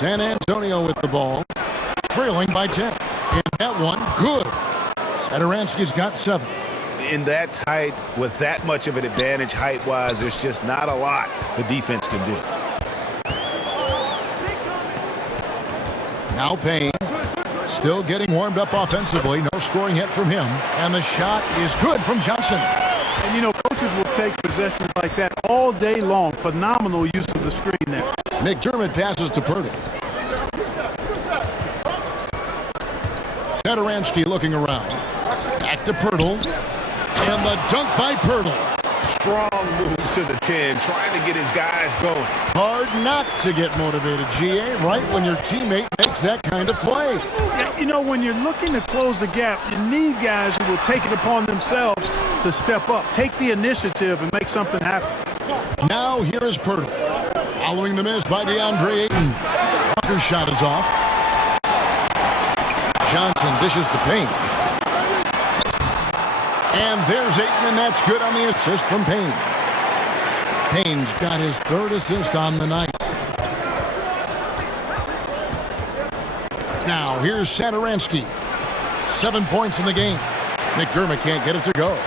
San Antonio with the ball, trailing by 10. In that one, good. Satoransky's got 7. In that tight, with that much of an advantage height-wise, there's just not a lot the defense can do. Now Payne, still getting warmed up offensively. No scoring yet from him. And the shot is good from Johnson. And, you know, coaches will take possessions like that all day long. Phenomenal use of the screen there. McDermott passes to Purdy. Satoransky looking around. Back to Pirtle. And the dunk by Pirtle. Strong move to the 10, trying to get his guys going. Hard not to get motivated, GA, right when your teammate makes that kind of play. Yeah, you know, when you're looking to close the gap, you need guys who will take it upon themselves to step up, take the initiative, and make something happen. Now here is Pirtle. Following the miss by DeAndre Ayton. Walker's shot is off. Johnson dishes to Payne. And there's Ayton, and that's good on the assist from Payne. Payne's got his 3rd assist on the night. Now here's Satoransky. 7 points in the game. McDermott can't get it to go.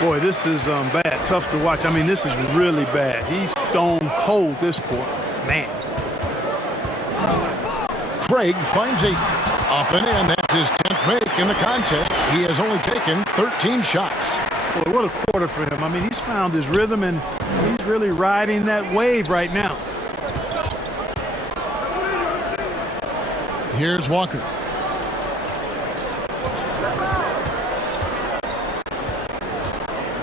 Boy, this is bad. Tough to watch. I mean, this is really bad. He's stone cold this quarter. Man. Craig finds Ayton. Up and in. That's his 10th make in the contest. He has only taken 13 shots. Boy, what a quarter for him. I mean, he's found his rhythm, and he's really riding that wave right now. Here's Walker.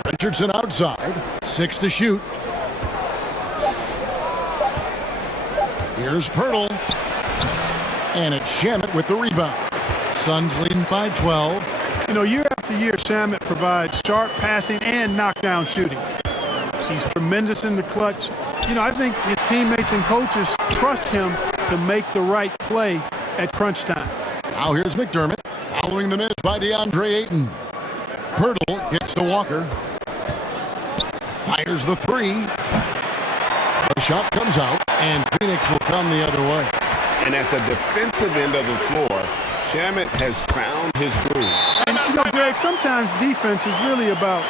Richardson outside. 6 to shoot. Here's Pirtle. And it's Shamet with the rebound. Suns leading by 12. You know, year after year, Shamet provides sharp passing and knockdown shooting. He's tremendous in the clutch. You know, I think his teammates and coaches trust him to make the right play at crunch time. Now here's McDermott following the miss by DeAndre Ayton. Pirtle gets to Walker. Fires the three. The shot comes out, and Phoenix will come the other way. And at the defensive end of the floor, Shamet has found his groove. And, you know, Greg, sometimes defense is really about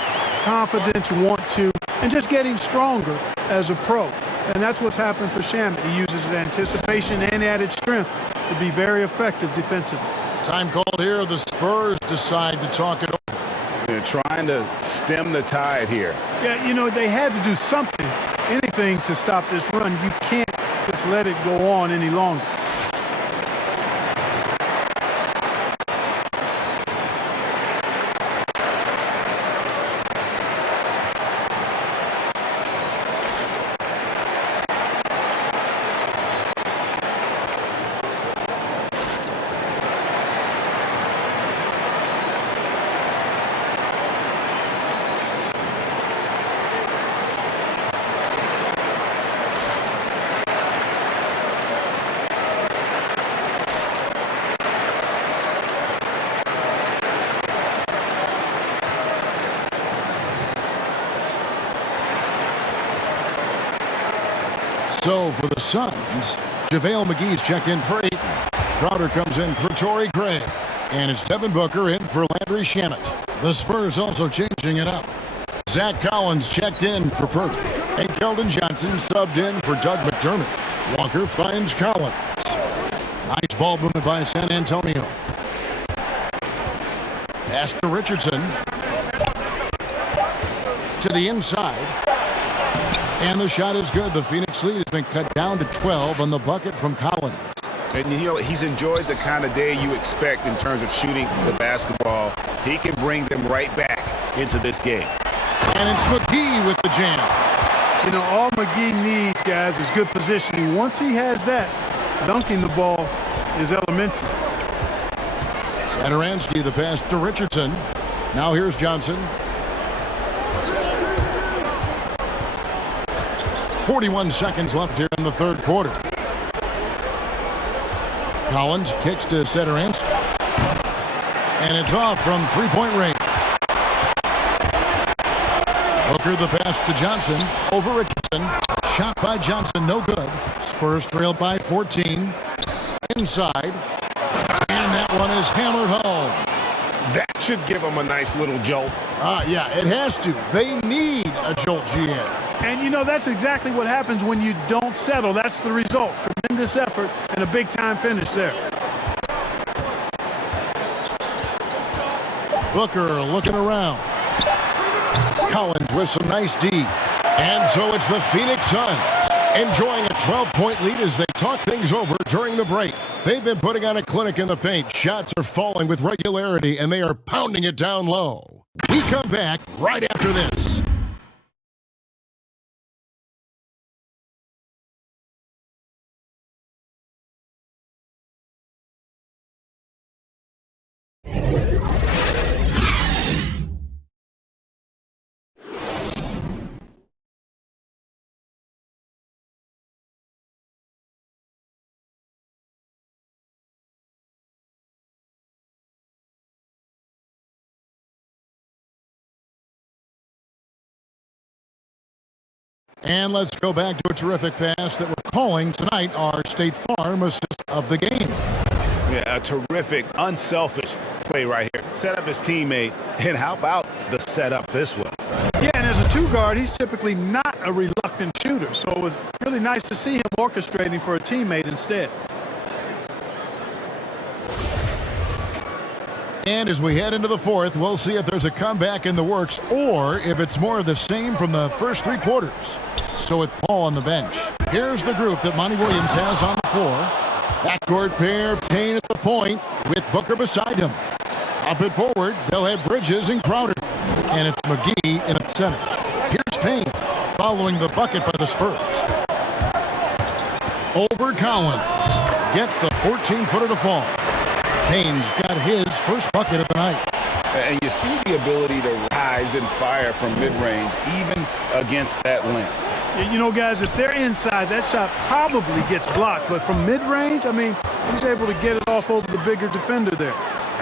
confidence, want to, and just getting stronger as a pro. And that's what's happened for Shamet. He uses anticipation and added strength to be very effective defensively. Time called here. The Spurs decide to talk it over. They're trying to stem the tide here. Yeah, you know, they had to do something, anything to stop this run. You can't just let it go on any longer. So for the Suns, JaVale McGee's checked in for Ayton. Crowder comes in for Torrey Craig. And it's Devin Booker in for Landry Shamet. The Spurs also changing it up. Zach Collins checked in for Perk. And Keldon Johnson subbed in for Doug McDermott. Walker finds Collins. Nice ball movement by San Antonio. Pass to Richardson. To the inside. And the shot is good. The Phoenix lead has been cut down to 12 on the bucket from Collins. And, you know, he's enjoyed the kind of day you expect in terms of shooting the basketball. He can bring them right back into this game. And it's McGee with the jam. You know, all McGee needs, guys, is good positioning. Once he has that, dunking the ball is elementary. Satoransky, the pass to Richardson. Now here's Johnson. 41 seconds left here in the third quarter. Collins kicks to Satoransky. And it's off from three-point range. Booker the pass to Johnson. Over Richardson. Shot by Johnson, no good. Spurs trailed by 14. Inside. And that one is hammered home. That should give them a nice little jolt. Yeah, it has to. They need a jolt, GM. And, you know, that's exactly what happens when you don't settle. That's the result. Tremendous effort and a big-time finish there. Booker looking around. Collins with some nice D. And so it's the Phoenix Suns enjoying a 12-point lead as they talk things over during the break. They've been putting on a clinic in the paint. Shots are falling with regularity, and they are pounding it down low. We come back right after this. And let's go back to a terrific pass that we're calling tonight our State Farm assist of the game. Yeah, a terrific, unselfish play right here. Set up his teammate, and how about the setup this was? Yeah, and as a two-guard, he's typically not a reluctant shooter, so it was really nice to see him orchestrating for a teammate instead. And as we head into the fourth, we'll see if there's a comeback in the works or if it's more of the same from the first three quarters. So with Paul on the bench, here's the group that Monty Williams has on the floor. Backcourt pair, Payne at the point with Booker beside him. Up it forward, they'll have Bridges and Crowder. And it's McGee in at center. Here's Payne following the bucket by the Spurs. Over Collins. Gets the 14-footer to fall. Payne's got his first bucket of the night. And you see the ability to rise and fire from mid-range, even against that length. You know, guys, if they're inside, that shot probably gets blocked. But from mid-range, I mean, he's able to get it off over the bigger defender there.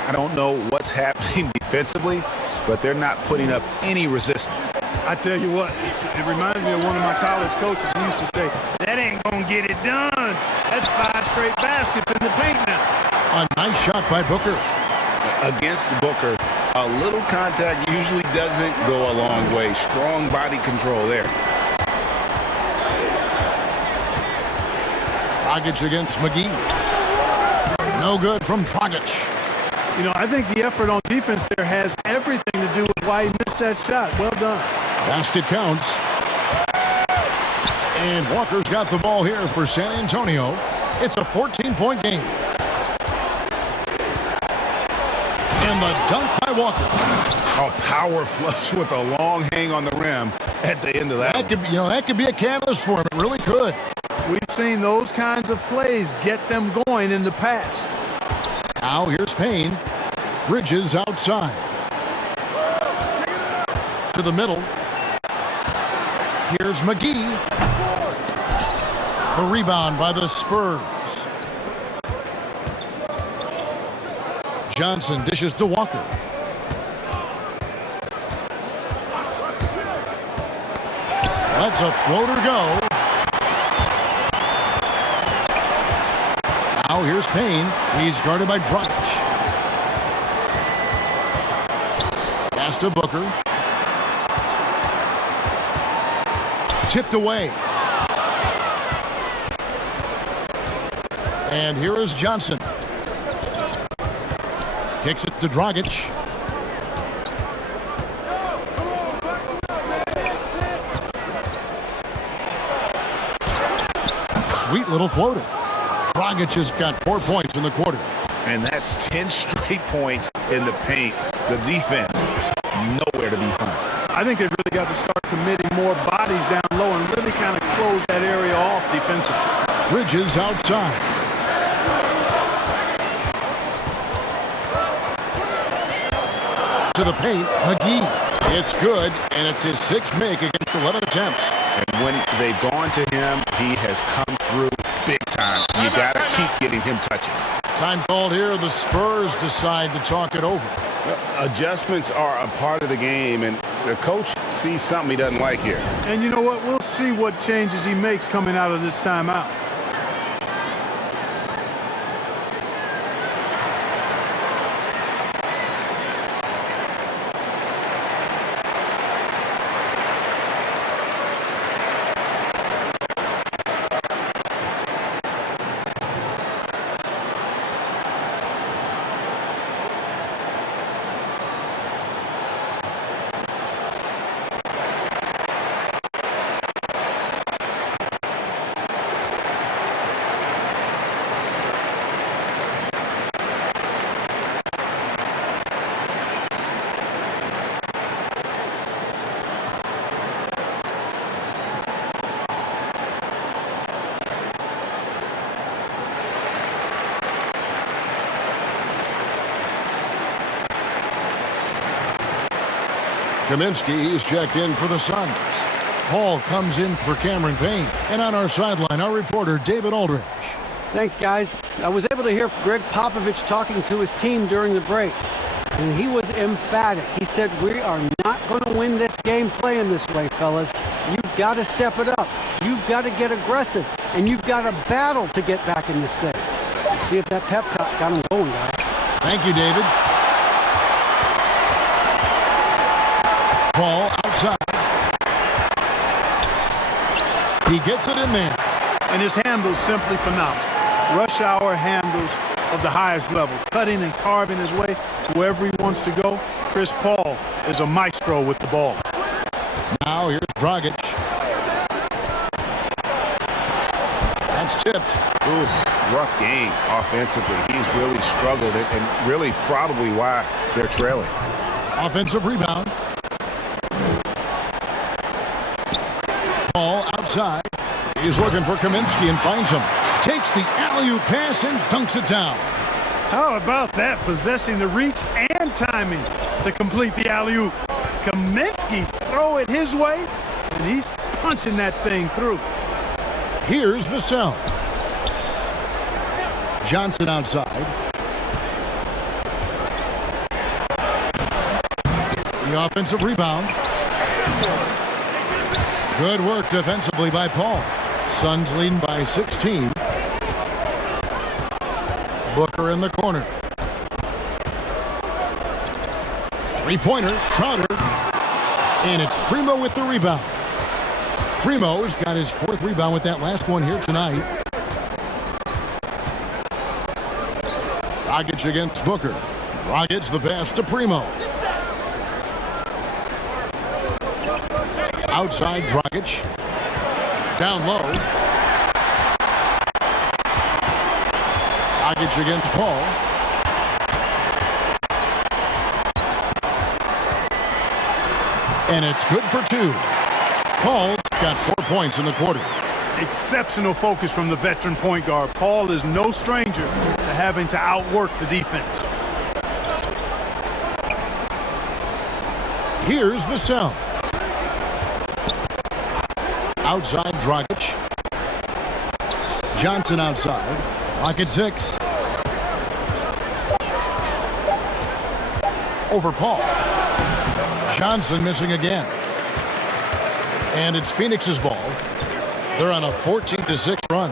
I don't know what's happening defensively, but they're not putting up any resistance. I tell you what, it reminded me of one of my college coaches who used to say, that ain't going to get it done. That's 5 straight baskets in the paint now. A nice shot by Booker. Against Booker, a little contact usually doesn't go a long way. Strong body control there. Dragic against McGee. No good from Dragic. You know, I think the effort on defense there has everything to do with why he missed that shot. Well done. Basket counts. And Walker's got the ball here for San Antonio. It's a 14-point game. And the dunk by Walker. A power flush with a long hang on the rim at the end of that. That could be a catalyst for him. It really could. We've seen those kinds of plays get them going in the past. Now here's Payne. Bridges outside. To the middle. Here's McGee. The rebound by the Spurs. Johnson dishes to Walker. Lets a floater go. Now here's Payne. He's guarded by Dragic. Pass to Booker. Tipped away. And here is Johnson. Kicks it to Dragic. Sweet little floater. Dragic has got 4 points in the quarter. And that's 10 straight points in the paint. The defense, nowhere to be found. I think they've really got to start committing more bodies down low and really kind of close that area off defensively. Bridges outside. To the paint, McGee. It's good, and it's his 6th make against 11 attempts. And when they've gone to him, he has come through big time. You got to keep getting him touches. Time called here. The Spurs decide to talk it over. Adjustments are a part of the game, and the coach sees something he doesn't like here. And you know what? We'll see what changes he makes coming out of this timeout. Kaminsky is checked in for the Suns. Paul comes in for Cameron Payne. And on our sideline, our reporter, David Aldridge. Thanks, guys. I was able to hear Greg Popovich talking to his team during the break, and he was emphatic. He said, we are not going to win this game playing this way, fellas. You've got to step it up. You've got to get aggressive, and you've got to battle to get back in this thing. See if that pep talk got him going, guys. Thank you, David. Ball outside. He gets it in there. And his handle's simply phenomenal. Rush hour handles of the highest level. Cutting and carving his way to wherever he wants to go. Chris Paul is a maestro with the ball. Now here's Dragic. That's tipped. Oof, rough game offensively. He's really struggled and really probably why they're trailing. Offensive rebound. Ball outside. He's looking for Kaminsky and finds him. Takes the alley-oop pass and dunks it down. How about that? Possessing the reach and timing to complete the alley-oop. Kaminsky throw it his way, and he's punching that thing through. Here's Vassell. Johnson outside. The offensive rebound. Good work defensively by Paul. Suns leading by 16. Booker in the corner. Three-pointer, Crowder. And it's Primo with the rebound. Primo's got his 4th rebound with that last one here tonight. Dragic against Booker. Dragic the pass to Primo. Outside Dragic. Down low. Dragic against Paul. And it's good for 2. Paul's got 4 points in the quarter. Exceptional focus from the veteran point guard. Paul is no stranger to having to outwork the defense. Here's Vassell. Outside Dragic. Johnson outside. Clock at 6. Over Paul. Johnson missing again. And it's Phoenix's ball. They're on a 14-6 run.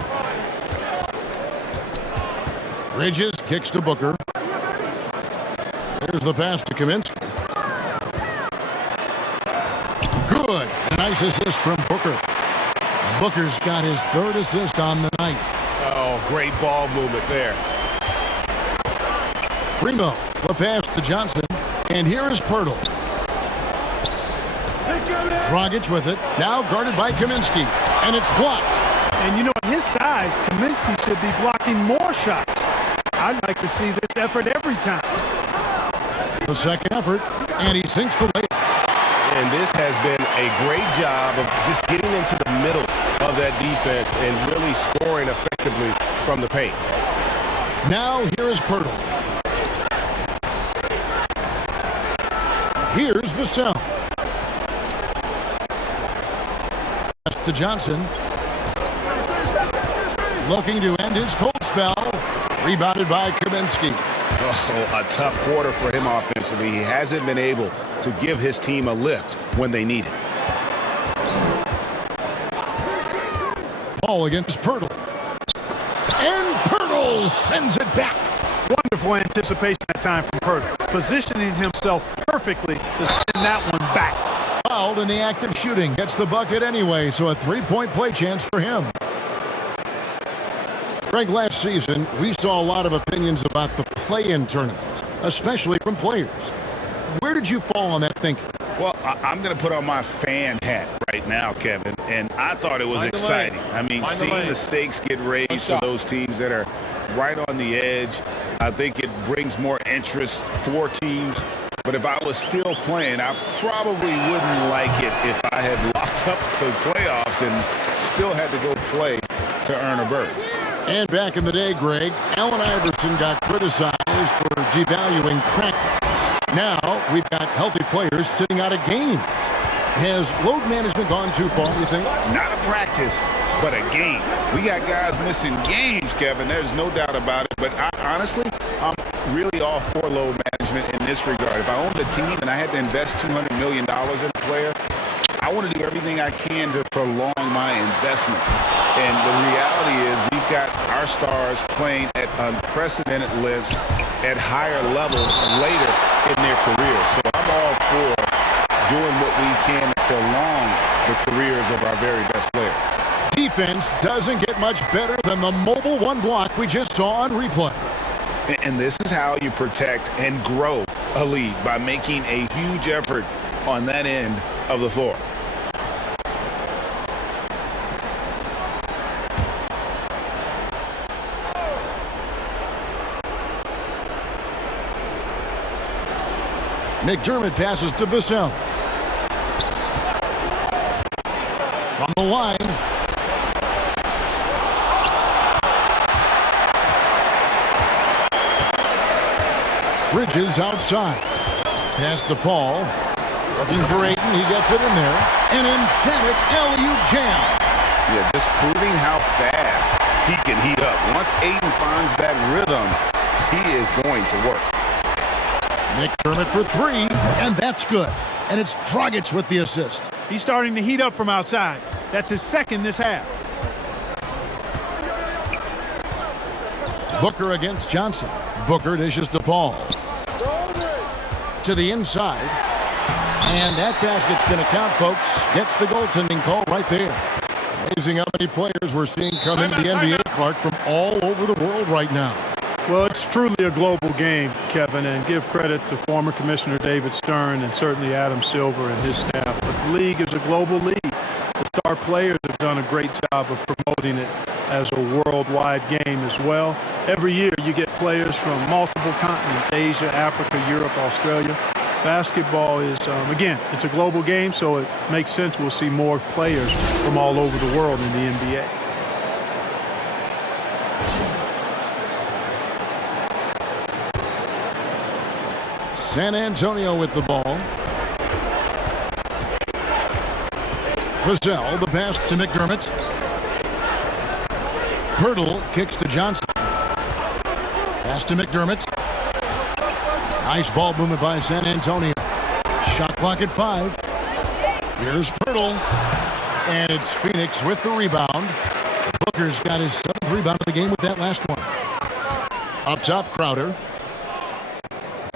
Bridges kicks to Booker. There's the pass to Kaminsky. Good. A nice assist from Booker. Booker's got his 3rd assist on the night. Oh, great ball movement there. Primo, the pass to Johnson. And here is Pirtle. Dragic with it. Now guarded by Kaminsky. And it's blocked. And you know, at his size, Kaminsky should be blocking more shots. I'd like to see this effort every time. The second effort. And he sinks the way. And this has been a great job of just getting into the middle of that defense and really scoring effectively from the paint. Now here is Pirtle. Here's Vassell. Pass to Johnson. Looking to end his cold spell. Rebounded by Kaminsky. Oh, a tough quarter for him offensively. He hasn't been able to give his team a lift when they need it. Paul against Pirtle. And Pirtle sends it back. Wonderful anticipation that time from Pirtle. Positioning himself perfectly to send that one back. Fouled in the act of shooting. Gets the bucket anyway, so a 3-point play chance for him. Greg, last season, we saw a lot of opinions about the play-in tournament, especially from players. Where did you fall on that thinking? Well, I'm going to put on my fan hat right now, Kevin, and I thought it was exciting. I mean, seeing the stakes get raised for those teams that are right on the edge, I think it brings more interest for teams. But if I was still playing, I probably wouldn't like it if I had locked up the playoffs and still had to go play to earn a berth. And back in the day, Greg, Allen Iverson got criticized for devaluing practice. Now we've got healthy players sitting out of games. Has load management gone too far, you think? Not a practice, but a game. We got guys missing games, Kevin. There's no doubt about it. But honestly, I'm really all for load management in this regard. If I owned a team and I had to invest $200 million in a player, I want to do everything I can to prolong my investment. And the reality is we've got our stars playing at unprecedented lifts at higher levels later in their careers. So I'm all for doing what we can to prolong the careers of our very best players. Defense doesn't get much better than the mobile one block we just saw on replay. And this is how you protect and grow a lead, by making a huge effort on that end of the floor. McDermott passes to Vassell. From the line. Bridges outside. Pass to Paul. Looking for Ayton. He gets it in there. An emphatic LU jam. Yeah, just proving how fast he can heat up. Once Ayton finds that rhythm, he is going to work. McDermott for three, and that's good. And it's Dragic with the assist. He's starting to heat up from outside. That's his second this half. Booker against Johnson. Booker dishes to Paul. To the inside. And that basket's going to count, folks. Gets the goaltending call right there. Amazing how many players we're seeing come into the NBA, Clark, from all over the world right now. Well, it's truly a global game, Kevin, and give credit to former Commissioner David Stern and certainly Adam Silver and his staff. But the league is a global league. The star players have done a great job of promoting it as a worldwide game as well. Every year you get players from multiple continents, Asia, Africa, Europe, Australia. Basketball is, again, it's a global game, so it makes sense we'll see more players from all over the world in the NBA. San Antonio with the ball. Vassell, the pass to McDermott. Pirtle kicks to Johnson. Pass to McDermott. Nice ball movement by San Antonio. Shot clock at 5. Here's Pirtle. And it's Phoenix with the rebound. Booker's got his 7th rebound of the game with that last one. Up top, Crowder.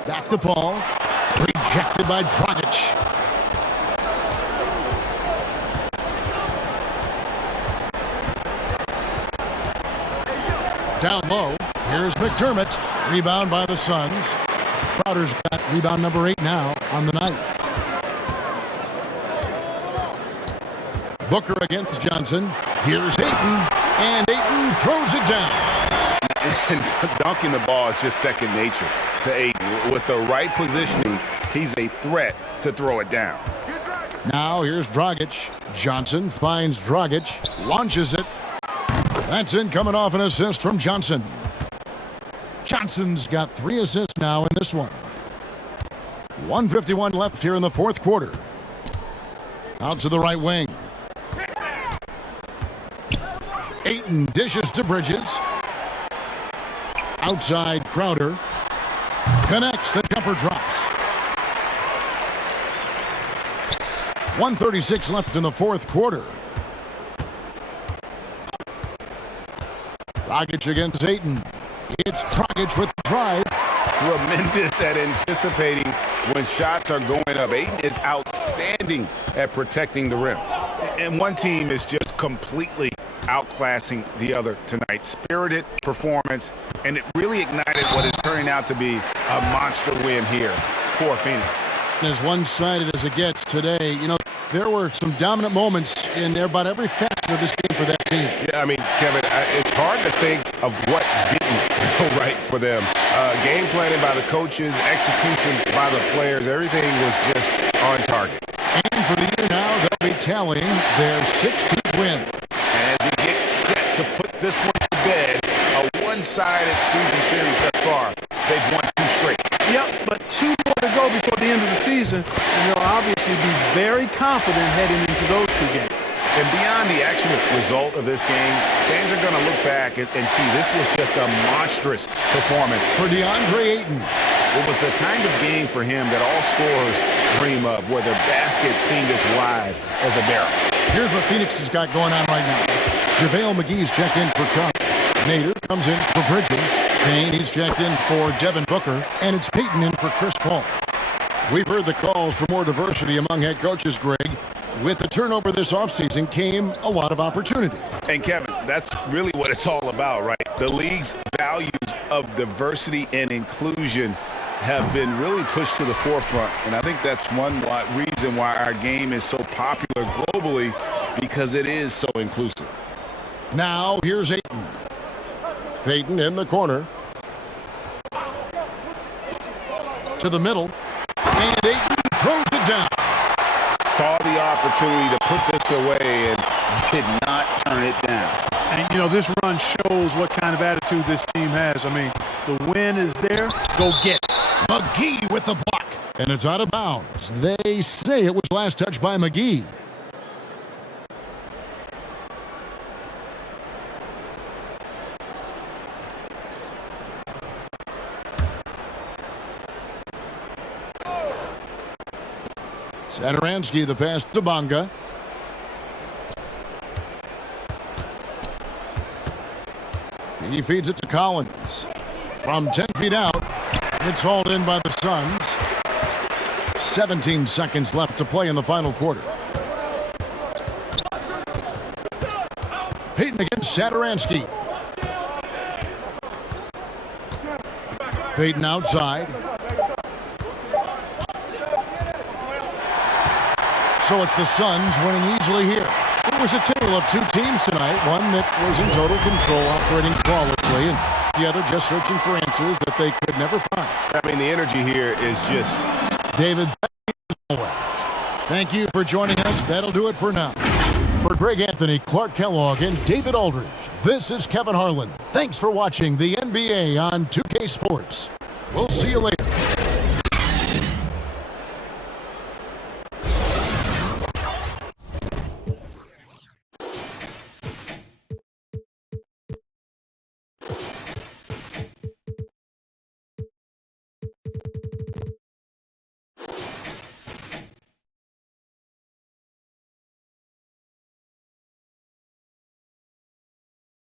Back to Paul. Rejected by Dragic. Down low. Here's McDermott. Rebound by the Suns. Crowder's got rebound number 8 now on the night. Booker against Johnson. Here's Ayton. And Ayton throws it down. And dunking the ball is just second nature to Ayton. With the right positioning, he's a threat to throw it down. Now here's Dragic. Johnson finds Dragic. Launches it. That's in, coming off an assist from Johnson. Johnson's got 3 assists now in this one. 1:51 left here in the 4th quarter. Out to the right wing. Ayton dishes to Bridges. Outside, Crowder. Connects, the jumper drops. 1:36 left in the 4th quarter. Dragic against Ayton. It's Dragic with the drive. Tremendous at anticipating when shots are going up. Ayton is outstanding at protecting the rim. And one team is just completely outclassing the other tonight. Spirited performance, and it really ignited what is turning out to be a monster win here for Phoenix. As one-sided as it gets today, you know, there were some dominant moments in about every facet of this game for that team. Yeah, I mean, Kevin, it's hard to think of what didn't go right for them. Game planning by the coaches, execution by the players, everything was just on target. And for the year now, they'll be tallying their 16th win. And we get set to put this one to bed. A one-sided season series thus far. They've won 2 straight. Yep, but 2 more to go before the end of the season, and they'll obviously be very confident heading into those 2 games. And beyond the actual result of this game, fans are going to look back and see this was just a monstrous performance For DeAndre Ayton. It was the kind of game for him that all scorers dream of, where the basket seemed as wide as a barrel. Here's what Phoenix has got going on right now. JaVale McGee's checked in for Cup. Nader comes in for Bridges. Payne, he's checked in for Devin Booker. And it's Payton in for Chris Paul. We've heard the calls for more diversity among head coaches, Greg. With the turnover this offseason came a lot of opportunity. And Kevin, that's really what it's all about, right? The league's values of diversity and inclusion have been really pushed to the forefront. And I think that's one reason why our game is so popular globally, because it is so inclusive. Now here's Ayton. Payton in the corner. To the middle. And Ayton throws it down. Saw the opportunity to put this away and did not turn it down. And, you know, this run shows what kind of attitude this team has. I mean, the win is there. Go get it. McGee with the block. And it's out of bounds. They say it was last touched by McGee. Satoransky, the pass to Bonga. He feeds it to Collins. From 10 feet out, it's hauled in by the Suns. 17 seconds left to play in the final quarter. Payton against Satoransky. Payton outside. So it's the Suns winning easily here. It was a tale of two teams tonight, one that was in total control, operating flawlessly, and the other just searching for answers that they could never find. I mean, the energy here is just... David, thank you as always. Thank you for joining us. That'll do it for now. For Greg Anthony, Clark Kellogg, and David Aldridge, this is Kevin Harlan. Thanks for watching the NBA on 2K Sports. We'll see you later.